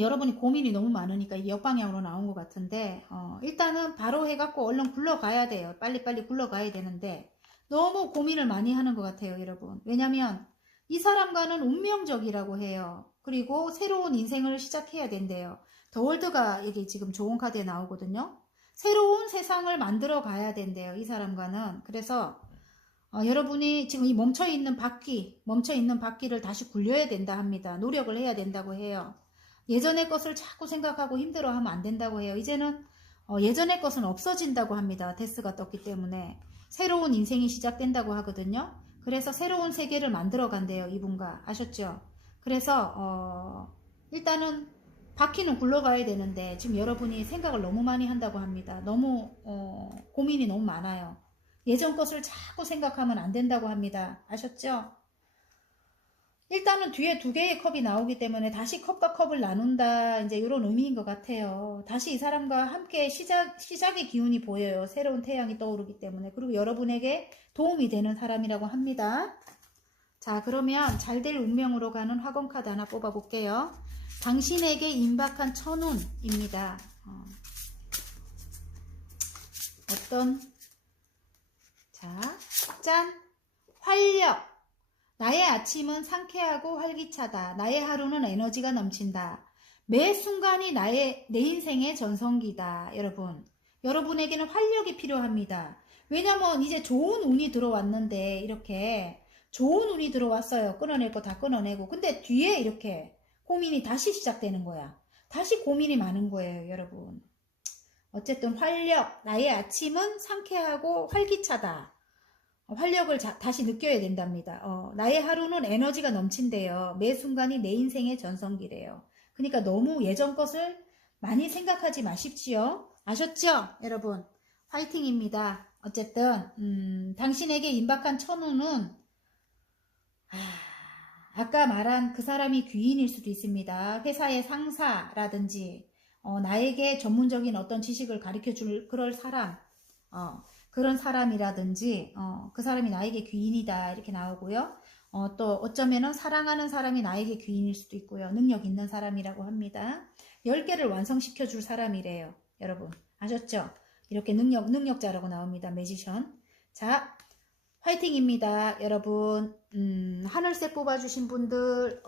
여러분이 고민이 너무 많으니까 이 역방향으로 나온 것 같은데, 일단은 바로 해갖고 얼른 굴러가야 돼요. 빨리빨리 굴러가야 되는데, 너무 고민을 많이 하는 것 같아요, 여러분. 왜냐면, 이 사람과는 운명적이라고 해요. 그리고 새로운 인생을 시작해야 된대요. 더 월드가 여기 지금 좋은 카드에 나오거든요. 새로운 세상을 만들어 가야 된대요, 이 사람과는. 그래서, 여러분이 지금 이 멈춰있는 바퀴를 다시 굴려야 된다 합니다. 노력을 해야 된다고 해요. 예전의 것을 자꾸 생각하고 힘들어하면 안 된다고 해요. 이제는 예전의 것은 없어진다고 합니다. 데스가 떴기 때문에. 새로운 인생이 시작된다고 하거든요. 그래서 새로운 세계를 만들어 간대요. 이분과. 아셨죠? 그래서 일단은 바퀴는 굴러가야 되는데 지금 여러분이 생각을 너무 많이 한다고 합니다. 너무 고민이 너무 많아요. 예전 것을 자꾸 생각하면 안 된다고 합니다. 아셨죠? 일단은 뒤에 두 개의 컵이 나오기 때문에 다시 컵과 컵을 나눈다, 이제 이런 의미인 것 같아요. 다시 이 사람과 함께 시작의 기운이 보여요. 새로운 태양이 떠오르기 때문에. 그리고 여러분에게 도움이 되는 사람이라고 합니다. 자, 그러면 잘 될 운명으로 가는 화권 카드 하나 뽑아볼게요. 당신에게 임박한 천운입니다. 자, 짠! 활력! 나의 아침은 상쾌하고 활기차다. 나의 하루는 에너지가 넘친다. 매 순간이 내 인생의 전성기다. 여러분에게는 활력이 필요합니다. 왜냐면 이제 좋은 운이 들어왔는데 이렇게 좋은 운이 들어왔어요. 끊어낼 거 다 끊어내고. 근데 뒤에 이렇게 고민이 다시 시작되는 거야. 다시 고민이 많은 거예요, 여러분. 어쨌든 활력, 나의 아침은 상쾌하고 활기차다. 활력을 다시 느껴야 된답니다. 나의 하루는 에너지가 넘친대요. 매 순간이 내 인생의 전성기래요. 그러니까 너무 예전 것을 많이 마십시오. 아셨죠? 여러분, 화이팅입니다. 어쨌든 당신에게 임박한 천운은 아까 말한 그 사람이 귀인일 수도 있습니다. 회사의 상사라든지 나에게 전문적인 어떤 지식을 가르쳐줄 그럴 사람, 그런 사람이라든지 그 사람이 나에게 귀인이다 이렇게 나오고요. 또 어쩌면은 사랑하는 사람이 나에게 귀인일 수도 있고요. 능력 있는 사람이라고 합니다. 10개를 완성시켜 줄 사람이래요. 여러분 아셨죠? 이렇게 능력자라고 나옵니다. 매지션. 자, 화이팅입니다. 여러분 하늘색 뽑아주신 분들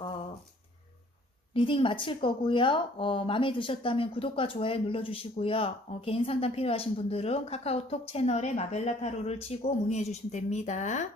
리딩 마칠 거고요. 마음에 드셨다면 구독과 좋아요 눌러주시고요. 개인 상담 필요하신 분들은 카카오톡 채널에 마벨라 타로를 치고 문의해 주시면 됩니다.